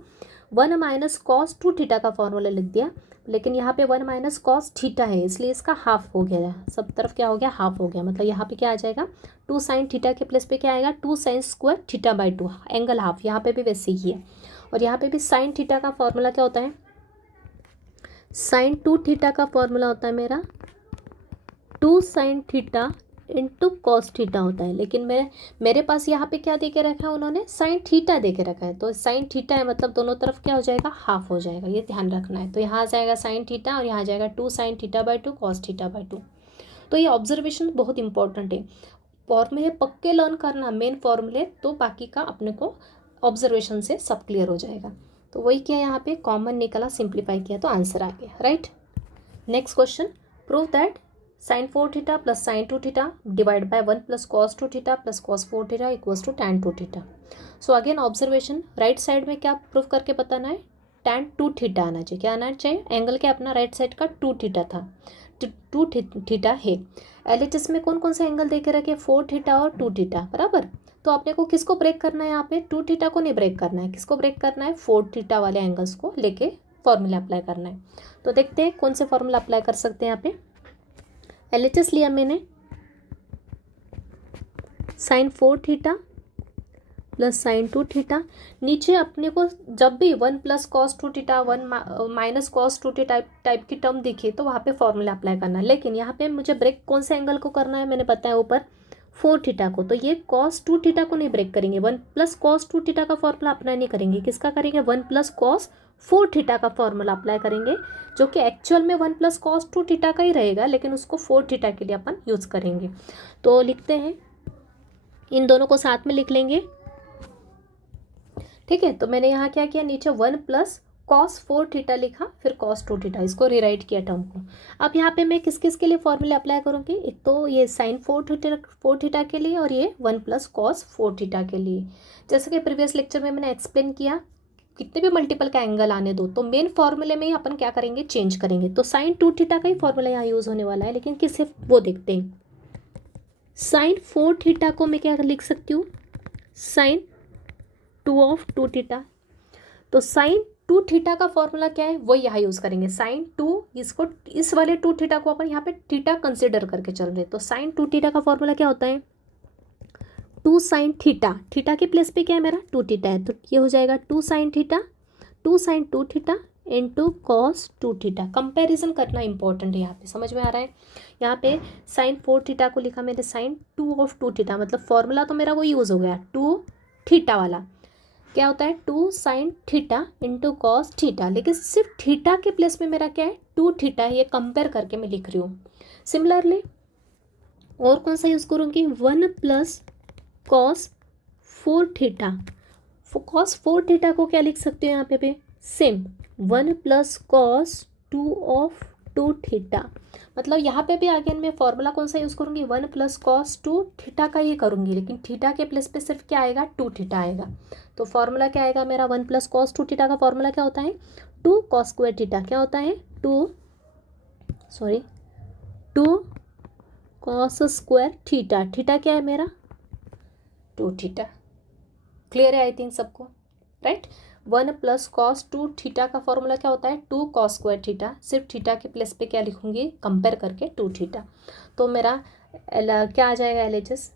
1 माइनस कॉस 2 थीटा का फॉर्मूला लिख दिया, लेकिन यहाँ पे 1 माइनस कॉस थीटा है इसलिए इसका हाफ हो गया, सब तरफ क्या हो गया हाफ हो गया, मतलब यहाँ पे क्या आ जाएगा 2 साइन थीटा के प्लेस पे क्या आएगा 2 sign square theta by 2 angle half, यहाँ पे भी वैसे ही है। और यहाँ पे भी साइन थीटा का फॉर्मूला क्या होता है साइन 2 थीटा का फॉर्मूला होता है मेरा 2 sine theta into cos theta होता है, लेकिन मेरे पास यहाँ पे क्या दे के रखा है उन्होंने साइन थीटा दे के रखा है, तो साइन थीटा है मतलब दोनों तरफ क्या हो जाएगा हाफ हो जाएगा, ये ध्यान रखना है। तो यहाँ आ जाएगा साइन थीटा और यहाँ आ जाएगा 2 sine theta by 2 cos theta by 2। तो ये ऑब्जर्वेशन बहुत इंपॉर्टेंट है, फॉर्मूले पक्के लर्न करना मेन फॉर्मूले, तो बाकी का अपने को ऑब्जर्वेशन से सब क्लियर हो जाएगा। तो वही किया यहाँ पे कॉमन निकला, सिंप्लीफाई किया तो आंसर आ गया, right. Next question, prove that sine 4 theta plus sine 2 theta divide by 1 plus cos 2 theta plus cos 4 theta equals to tan 2 theta. So again observation, right side में क्या प्रूव करके बताना है tan 2 थीटा आना चाहिए, क्या आना चाहिए एंगल क्या अपना राइट साइड का 2 थीटा था, 2 थीटा है। LHS में कौन कौन से एंगल दे के रखे 4 थीटा और 2 थीटा बराबर, तो आपने को किसको ब्रेक करना है यहाँ पे 2 थीटा को नहीं ब्रेक करना है, किसको ब्रेक करना है 4 थीटा वाले एंगल्स को लेके फॉर्मूला अप्लाई करना है। तो देखते हैं कौन से फॉर्मूला अप्लाई कर सकते हैं यहाँ पे। LHS लिया मैंने sine 4 theta plus sine 2 theta, नीचे अपने को जब भी 1 plus cos 2 theta 1 minus cos 2 theta type की टर्म दिखे तो वहाँ पे फॉर्मूला अप्लाई करना है, लेकिन यहाँ पे मुझे ब्रेक कौन से एंगल को करना है मैंने बताया ऊपर 4 थीटा को, तो ये कॉस 2 थीटा को नहीं ब्रेक करेंगे, 1 प्लस कॉस 2 थीटा का फॉर्मूला अप्लाई नहीं करेंगे, किसका करेंगे 1 प्लस कॉस 4 थीटा का फॉर्मूला अप्लाई करेंगे, जो कि एक्चुअल में 1 प्लस कॉस 2 थीटा का ही रहेगा, लेकिन उसको 4 थीटा के लिए अपन यूज़ करेंगे। तो लिखते हैं इन दोनों को साथ में लिख लेंगे, ठीक है। तो मैंने यहाँ क्या किया नीचे 1 प्लस कॉस 4 थीटा लिखा, फिर कॉस 2 थीटा, इसको रिराइट किया टर्म को। अब यहाँ पे मैं किस किस के लिए फॉर्मूले अप्लाई करूँगी, एक तो ये साइन 4 थीटा के लिए और ये 1 प्लस कॉस 4 थीटा के लिए। जैसे कि प्रीवियस लेक्चर में मैंने एक्सप्लेन किया कितने भी मल्टीपल का एंगल आने दो तो मेन फॉर्मूले में ही अपन क्या करेंगे चेंज करेंगे, तो साइन 2 थीटा का ही फॉर्मूला यहाँ यूज़ होने वाला है, लेकिन किस वो देखते हैं। साइन 4 थीटा को मैं क्या लिख सकती हूँ साइन 2 ऑफ 2 थीटा, तो साइन 2 थीटा का फॉर्मूला क्या है वो यहाँ यूज़ करेंगे साइन 2, इसको इस वाले 2 थीटा को अपन यहाँ पे थीटा कंसिडर करके चल रहे, तो साइन 2 थीटा का फॉर्मूला क्या होता है 2 साइन थीटा, थीटा के प्लेस पे क्या है मेरा 2 थीटा है, तो ये हो जाएगा 2 sine theta 2 sine 2 theta into cos 2 theta. Comparison करना इंपॉर्टेंट है यहाँ पे, समझ में आ रहा है। यहाँ पे साइन 4 थीटा को लिखा मैंने साइन 2 ऑफ 2 थीटा, मतलब फॉर्मूला तो मेरा वो यूज़ हो गया 2 थीटा वाला, क्या होता है 2 sine theta into cos theta, लेकिन सिर्फ थीटा के प्लेस में मेरा क्या है 2 थीटा है, ये कंपेयर करके मैं लिख रही हूँ। सिमिलरली और कौन सा यूज़ करूँगी 1 plus cos 4 theta, cos 4 theta को क्या लिख सकते हो यहाँ पे same 1 plus cos 2 of two theta, मतलब यहाँ पे भी अगेन मैं फॉर्मूला कौन सा यूज़ करूँगी, 1 प्लस कॉस टू थीटा का ही करूँगी, लेकिन थीटा के प्लेस पे सिर्फ क्या आएगा, टू थीटा आएगा। तो फॉर्मूला क्या आएगा मेरा, 1 प्लस कॉस टू थीटा का फॉर्मूला क्या होता है, टू कॉस स्क्वायर थीटा, क्या होता है, two cos square theta, theta क्या है मेरा, टू थीटा। क्लियर है आई थिंक सबको, right. 1 plus cos two theta का फॉर्मूला क्या होता है, टू कॉस स्क्वायर थीटा, सिर्फ थीटा के प्लेस पे क्या लिखूंगी, कंपेयर करके टू थीटा। तो मेरा क्या आ जाएगा, LHS।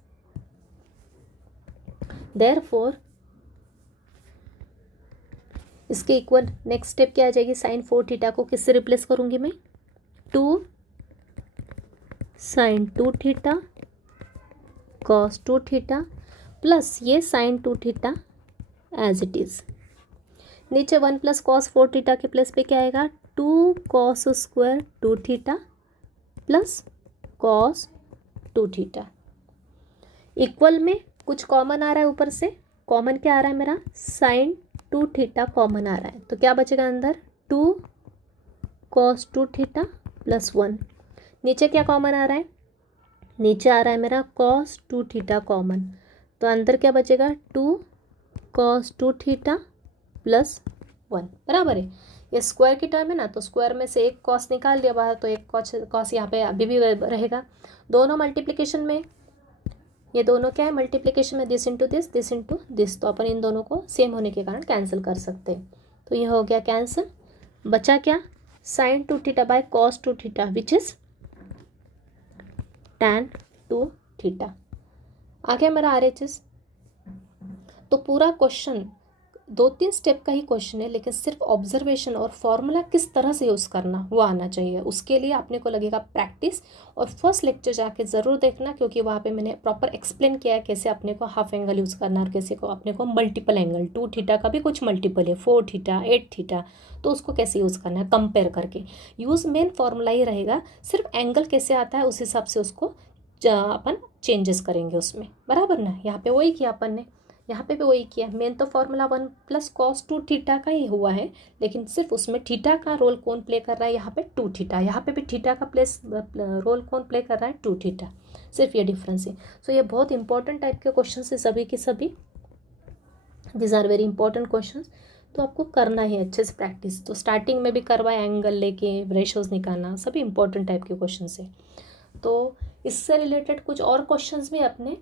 देयरफॉर इसके इक्वल नेक्स्ट स्टेप क्या आ जाएगी, साइन 4 थीटा को किससे रिप्लेस करूंगी मैं, two sine 2 theta cos 2 theta plus ये sine 2 theta as it is. नीचे 1 प्लस कॉस 4 थीटा के प्लेस पे क्या आएगा, 2 cos square 2 theta plus cos 2 theta. Equal में कुछ कॉमन आ रहा है ऊपर से, कॉमन क्या आ रहा है मेरा, साइन 2 थीटा कॉमन आ रहा है, तो क्या बचेगा अंदर, 2 कॉस 2 थीटा प्लस 1। नीचे क्या कॉमन आ रहा है, नीचे आ रहा है मेरा कॉस 2 थीटा कॉमन, तो अंदर क्या बचेगा, 2 कॉस 2 थीटा प्लस 1, बराबर है। ये स्क्वायर की टर्म है ना, तो स्क्वायर में से एक कॉस निकाल दिया बाहर, तो एक कॉस यहाँ पे अभी भी रहेगा। दोनों मल्टीप्लिकेशन में, ये दोनों क्या है मल्टीप्लिकेशन में, दिस इंटू दिस, तो अपन इन दोनों को सेम होने के कारण कैंसिल कर सकते हैं। तो ये हो गया कैंसिल, बचा क्या, sine 2 theta by cos 2 theta which is tan 2 theta. आ गया मेरा RHS। तो पूरा क्वेश्चन 2-3 स्टेप का ही क्वेश्चन है, लेकिन सिर्फ ऑब्जर्वेशन और फॉर्मूला किस तरह से यूज़ करना वो आना चाहिए। उसके लिए अपने को लगेगा प्रैक्टिस, और फर्स्ट लेक्चर जाके ज़रूर देखना, क्योंकि वहाँ पे मैंने प्रॉपर एक्सप्लेन किया है कैसे अपने को हाफ एंगल यूज़ करना और कैसे को अपने को मल्टीपल एंगल, 2 थीटा का भी कुछ मल्टीपल है, 4 थीटा 8 थीटा, तो उसको कैसे यूज़ करना है कंपेयर करके। यूज़ मेन फॉर्मूला ही रहेगा, सिर्फ एंगल कैसे आता है उस हिसाब से उसको अपन चेंजेस करेंगे उसमें, बराबर ना। यहाँ पे वही किया अपन ने, यहाँ पे भी वही किया। मेन तो फॉर्मूला 1 प्लस कॉस 2 थीटा का ही हुआ है, लेकिन सिर्फ उसमें थीटा का रोल कौन प्ले कर रहा है, यहाँ पे 2 थीटा, यहाँ पे भी थीटा का रोल कौन प्ले कर रहा है, 2 थीटा, सिर्फ ये डिफरेंस है। सो ये बहुत इंपॉर्टेंट टाइप के क्वेश्चन है सभी के सभी, these are very important question, तो आपको करना ही अच्छे से प्रैक्टिस। तो स्टार्टिंग में भी करवाए एंगल लेके रेशोज निकालना, सभी इंपॉर्टेंट टाइप के क्वेश्चन है। तो इससे रिलेटेड कुछ और क्वेश्चंस भी अपने,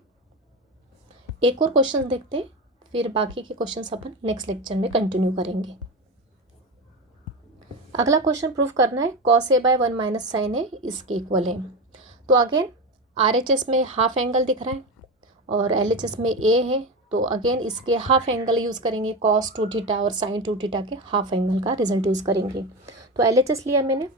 एक और क्वेश्चन देखते हैं, फिर बाकी के क्वेश्चंस अपन नेक्स्ट लेक्चर में कंटिन्यू करेंगे। अगला क्वेश्चन प्रूव करना है cos a by 1 minus sine A इसके इक्वल है। तो अगेन RHS में हाफ एंगल दिख रहा है और LHS में a है, तो अगेन इसके हाफ एंगल यूज़ करेंगे, cos 2 थीटा और साइन 2 थीटा के हाफ एंगल का रिजल्ट यूज़ करेंगे। तो LHS लिया मैंने,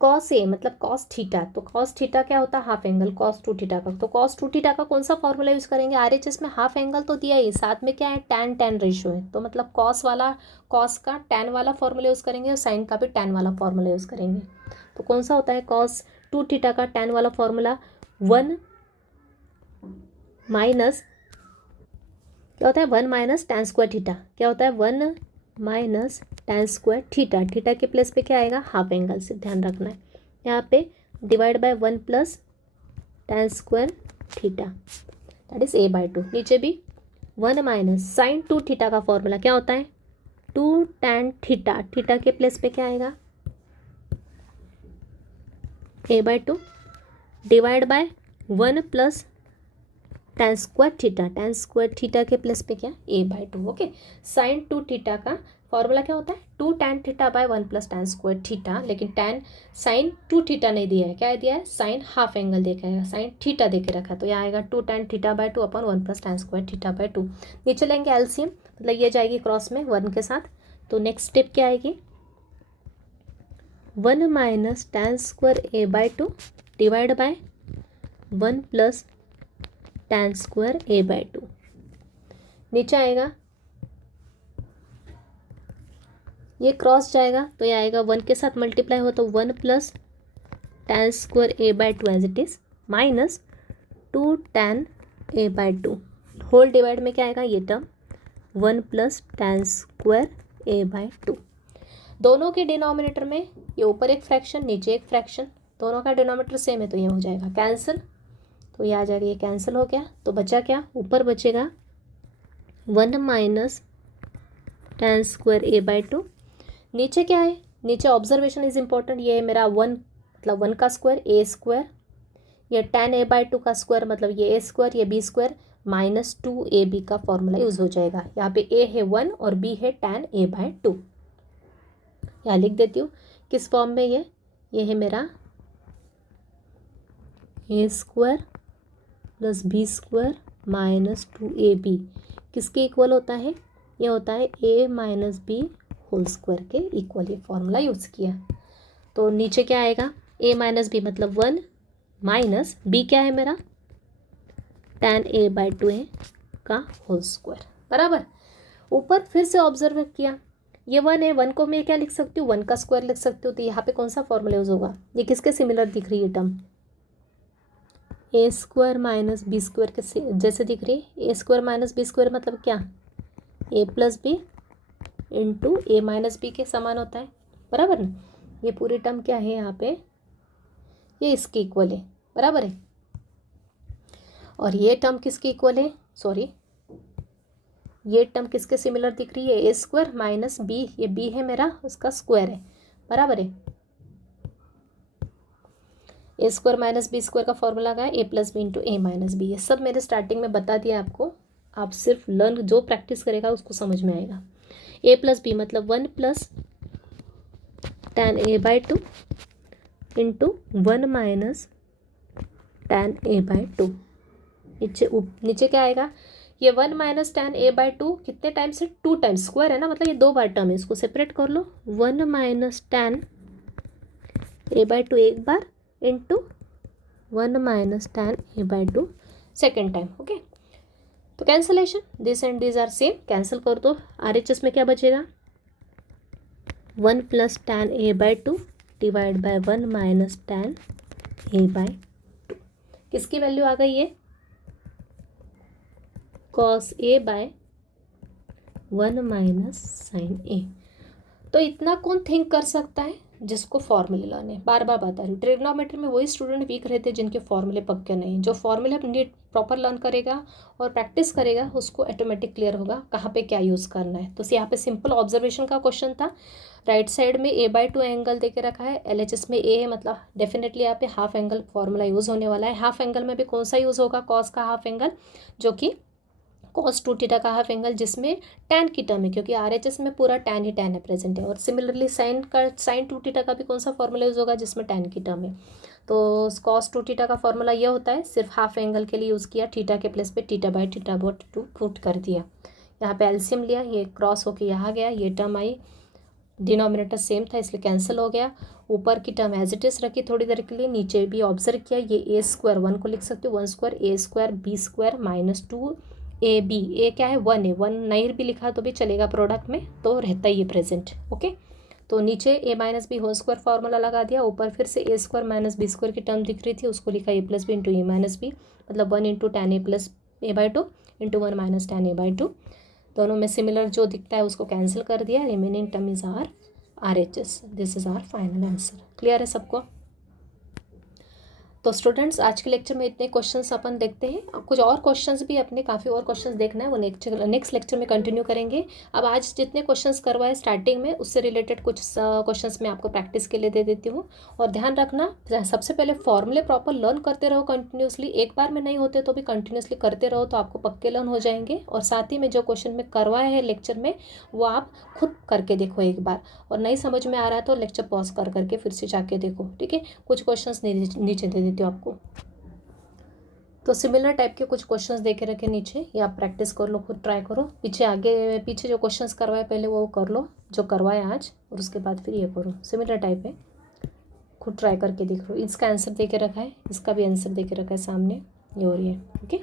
कॉस ए मतलब कॉस थीटा, तो कॉस थीटा क्या होता है, हाफ एंगल कॉस 2 थीटा का। तो कॉस 2 थीटा का कौन सा फॉर्मूला यूज़ करेंगे, RHS में हाफ एंगल तो दिया ही, साथ में क्या है टैन टैन रेशियो है, तो मतलब कॉस का टैन वाला फॉर्मूला यूज़ करेंगे और साइन का भी टैन वाला फॉर्मूला यूज़ करेंगे। तो कौन सा होता है कॉस 2 थीटा का टैन वाला फॉर्मूला, 1 माइनस क्या होता है, 1 माइनस टैन स्क्वायर थीटा, क्या होता है 1 minus tan square theta, theta के प्लेस पे क्या आएगा हाफ एंगल, से ध्यान रखना है। यहाँ पे divide by 1 plus tan square theta that is a/2। नीचे भी 1 माइनस साइन 2 थीटा का फॉर्मूला क्या होता है, 2 टैन थीटा, थीटा के प्लेस पे क्या आएगा a/2 divide by 1 plus tan square theta के प्लेस पे क्या a/2। ओके, साइन 2 थीटा का फॉर्मूला क्या होता है, 2 tan theta by 1 plus tan square theta, लेकिन टैन साइन 2 थीटा नहीं दिया है, क्या दिया है साइन हाफ एंगल देखा है, साइन थीटा दे के रखा है, तो यहाँ आएगा 2 tan theta by 2 upon 1 plus tan square theta by 2। नीचे लेंगे एलसीएम, मतलब ये जाएगी क्रॉस में 1 के साथ, तो नेक्स्ट स्टेप क्या आएगी, 1 minus tan square a/2 divide by 1 plus tan square a/2। नीचे आएगा ये क्रॉस जाएगा, तो ये आएगा 1 के साथ मल्टीप्लाई हो, तो 1 plus tan square a/2 as it is minus 2 tan a/2 whole divide में क्या आएगा ये term 1 plus tan square a/2। दोनों के डिनोमिनेटर में ये ऊपर एक फ्रैक्शन नीचे एक फ्रैक्शन, दोनों का डिनोमिनेटर सेम है तो ये हो जाएगा कैंसिल, तो ये आ जाएगा, ये कैंसिल हो गया। तो बचा क्या, ऊपर बचेगा 1 माइनस tan स्क्वायर a/2। नीचे क्या है, नीचे ऑब्जर्वेशन इज इम्पॉर्टेंट, ये है मेरा 1 मतलब 1 का स्क्वायर a स्क्वायर, ये tan a/2 का स्क्वायर मतलब ये a स्क्वायर, ये b स्क्वायर माइनस 2ab का फॉर्मूला यूज हो जाएगा। यहाँ पे a है 1 और b है tan a/2। यहाँ लिख देती हूँ किस फॉर्म में, ये है मेरा a square plus b square minus 2ab किसके इक्वल होता है, ये होता है a minus B whole square के इक्वल, ये फॉर्मूला यूज़ किया। तो नीचे क्या आएगा, a माइनस बी मतलब 1 माइनस b क्या है मेरा tan a/2 है का होल स्क्वायर बराबर। ऊपर फिर से ऑब्जर्व किया, ये 1 है, 1 को मैं क्या लिख सकती हूँ, 1 का स्क्वायर लिख सकती हूँ। तो यहाँ पे कौन सा फॉर्मूला यूज होगा, ये किसके सिमिलर दिख रही है टर्म, ए स्क्वायर माइनस बी स्क्वायर के जैसे दिख रही है। ए स्क्वायर माइनस बी स्क्वायर मतलब क्या, ए plus B into A minus B के समान होता है बराबर ना। ये पूरी टर्म क्या है यहाँ पे, ये इसके इक्वल है बराबर है। और ये टर्म किसके इक्वल है, सॉरी ये टर्म किसके सिमिलर दिख रही है, ए स्क्वायर माइनस बी, ये बी है मेरा उसका स्क्वायर है बराबर है। ए स्क्वायर माइनस बी स्क्वायर का फॉर्मूला का है ए plus B into A minus B. ये सब मैंने स्टार्टिंग में बता दिया आपको, आप सिर्फ लर्न जो प्रैक्टिस करेगा उसको समझ में आएगा। ए प्लस बी मतलब 1 plus tan a/2 into 1 minus tan a/2। नीचे क्या आएगा, ये 1 माइनस tan a/2 कितने टाइम्स है, 2 टाइम्स, स्क्वायर है ना मतलब ये 2 बार टर्म है, इसको सेपरेट कर लो। 1 माइनस tan a/2 एक बार into 1 minus tan a/2 second time. Okay, तो cancellation, this and this are same, cancel कर दो। RHS में क्या बचेगा, 1 plus tan a/2 divide by 1 minus tan a/2। किसकी वैल्यू आ गई है, cos a by 1 minus sine a। तो इतना कौन थिंक कर सकता है जिसको फॉर्मूले लाने, बार बार बता रही हूँ, ट्रिग्नोमेट्री में वही स्टूडेंट वीक रहते हैं जिनके फॉर्मूले पक्के नहीं। जो फॉर्मूले नीट प्रॉपर लर्न करेगा और प्रैक्टिस करेगा उसको ऑटोमेटिक क्लियर होगा कहाँ पे क्या यूज़ करना है। तो यहाँ पे सिंपल ऑब्जर्वेशन का क्वेश्चन था, राइट साइड में a/2 एंगल दे के रखा है, LHS में a है मतलब डेफिनेटली यहाँ पे हाफ एंगल फॉर्मूला यूज़ होने वाला है। हाफ एंगल में भी कौन सा यूज़ होगा, कॉस का हाफ एंगल, जो कि cos 2θ का हाफ एंगल जिसमें tan की टर्म है, क्योंकि RHS में पूरा tan ही tan है प्रेजेंट है। और सिमिलरली साइन 2θ का भी कौन सा फॉर्मूला यूज़ होगा, जिसमें tan की टर्म है। तो cos 2θ का फॉर्मूला ये होता है, सिर्फ हाफ एंगल के लिए यूज़ किया, थीटा के प्लेस पे θ/θ/2 पुट कर दिया। यहाँ पे एलसीएम लिया, ये क्रॉस होके यहाँ गया, ये टर्म आई, डिनोमिनेटर सेम था इसलिए कैंसिल हो गया। ऊपर की टर्म एज इट इज रखी थोड़ी देर के लिए, नीचे भी ऑब्जर्व किया, ये a स्क्वायर 1 को लिख सकते हो, 1 square a square b square minus 2ab, ए क्या है 1 है, 1 नहीं भी लिखा तो भी चलेगा, प्रोडक्ट में तो रहता ही है प्रेजेंट। ओके, तो नीचे a minus B whole square formula लगा दिया, ऊपर फिर से a square minus B square की टर्म दिख रही थी, उसको लिखा a plus B into A minus B, मतलब 1 into tan a plus a/2 into 1 minus tan a/2। दोनों में सिमिलर जो दिखता है उसको कैंसिल कर दिया, remaining term is our RHS। This is our final answer. Clear है सबको। तो स्टूडेंट्स आज के लेक्चर में इतने क्वेश्चंस अपन देखते हैं, अब कुछ और क्वेश्चंस भी अपने काफ़ी और क्वेश्चंस देखना है, वो नेक्स्ट लेक्चर में कंटिन्यू करेंगे। अब आज जितने क्वेश्चंस करवाए स्टार्टिंग में उससे रिलेटेड कुछ क्वेश्चंस मैं आपको प्रैक्टिस के लिए दे देती हूँ। और ध्यान रखना, सबसे पहले फॉर्मूले प्रॉपर लर्न करते रहो कंटिन्यूसली, एक बार में नहीं होते तो भी कंटिन्यूसली करते रहो तो आपको पक्के लर्न हो जाएंगे। और साथ ही में जो क्वेश्चन में करवाए हैं लेक्चर में वो आप खुद करके देखो एक बार, और नहीं समझ में आ रहा है तो लेक्चर पॉज कर करके फिर से जाके देखो, ठीक है। कुछ क्वेश्चंस नीचे दे देती हूँ आपको, तो सिमिलर टाइप के कुछ क्वेश्चंस देके रखे नीचे, ये आप प्रैक्टिस कर लो, खुद ट्राई करो। पीछे जो क्वेश्चंस करवाए पहले वो कर लो जो करवाए आज, और उसके बाद फिर ये करो, सिमिलर टाइप है, खुद ट्राई करके देख लो। इसका आंसर दे के रखा है, इसका भी आंसर दे के रखा है सामने, ये और ये। ओके,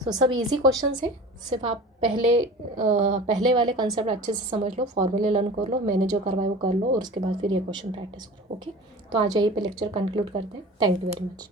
सो सब इजी क्वेश्चंस है, सिर्फ आप पहले वाले कंसेप्ट अच्छे से समझ लो, फॉर्मूले लर्न कर लो, मैंने जो करवाया वो कर लो, और उसके बाद फिर ये क्वेश्चन प्रैक्टिस करो। ओके, तो आज यहीं पे लेक्चर कंक्लूड करते हैं। Thank you very much.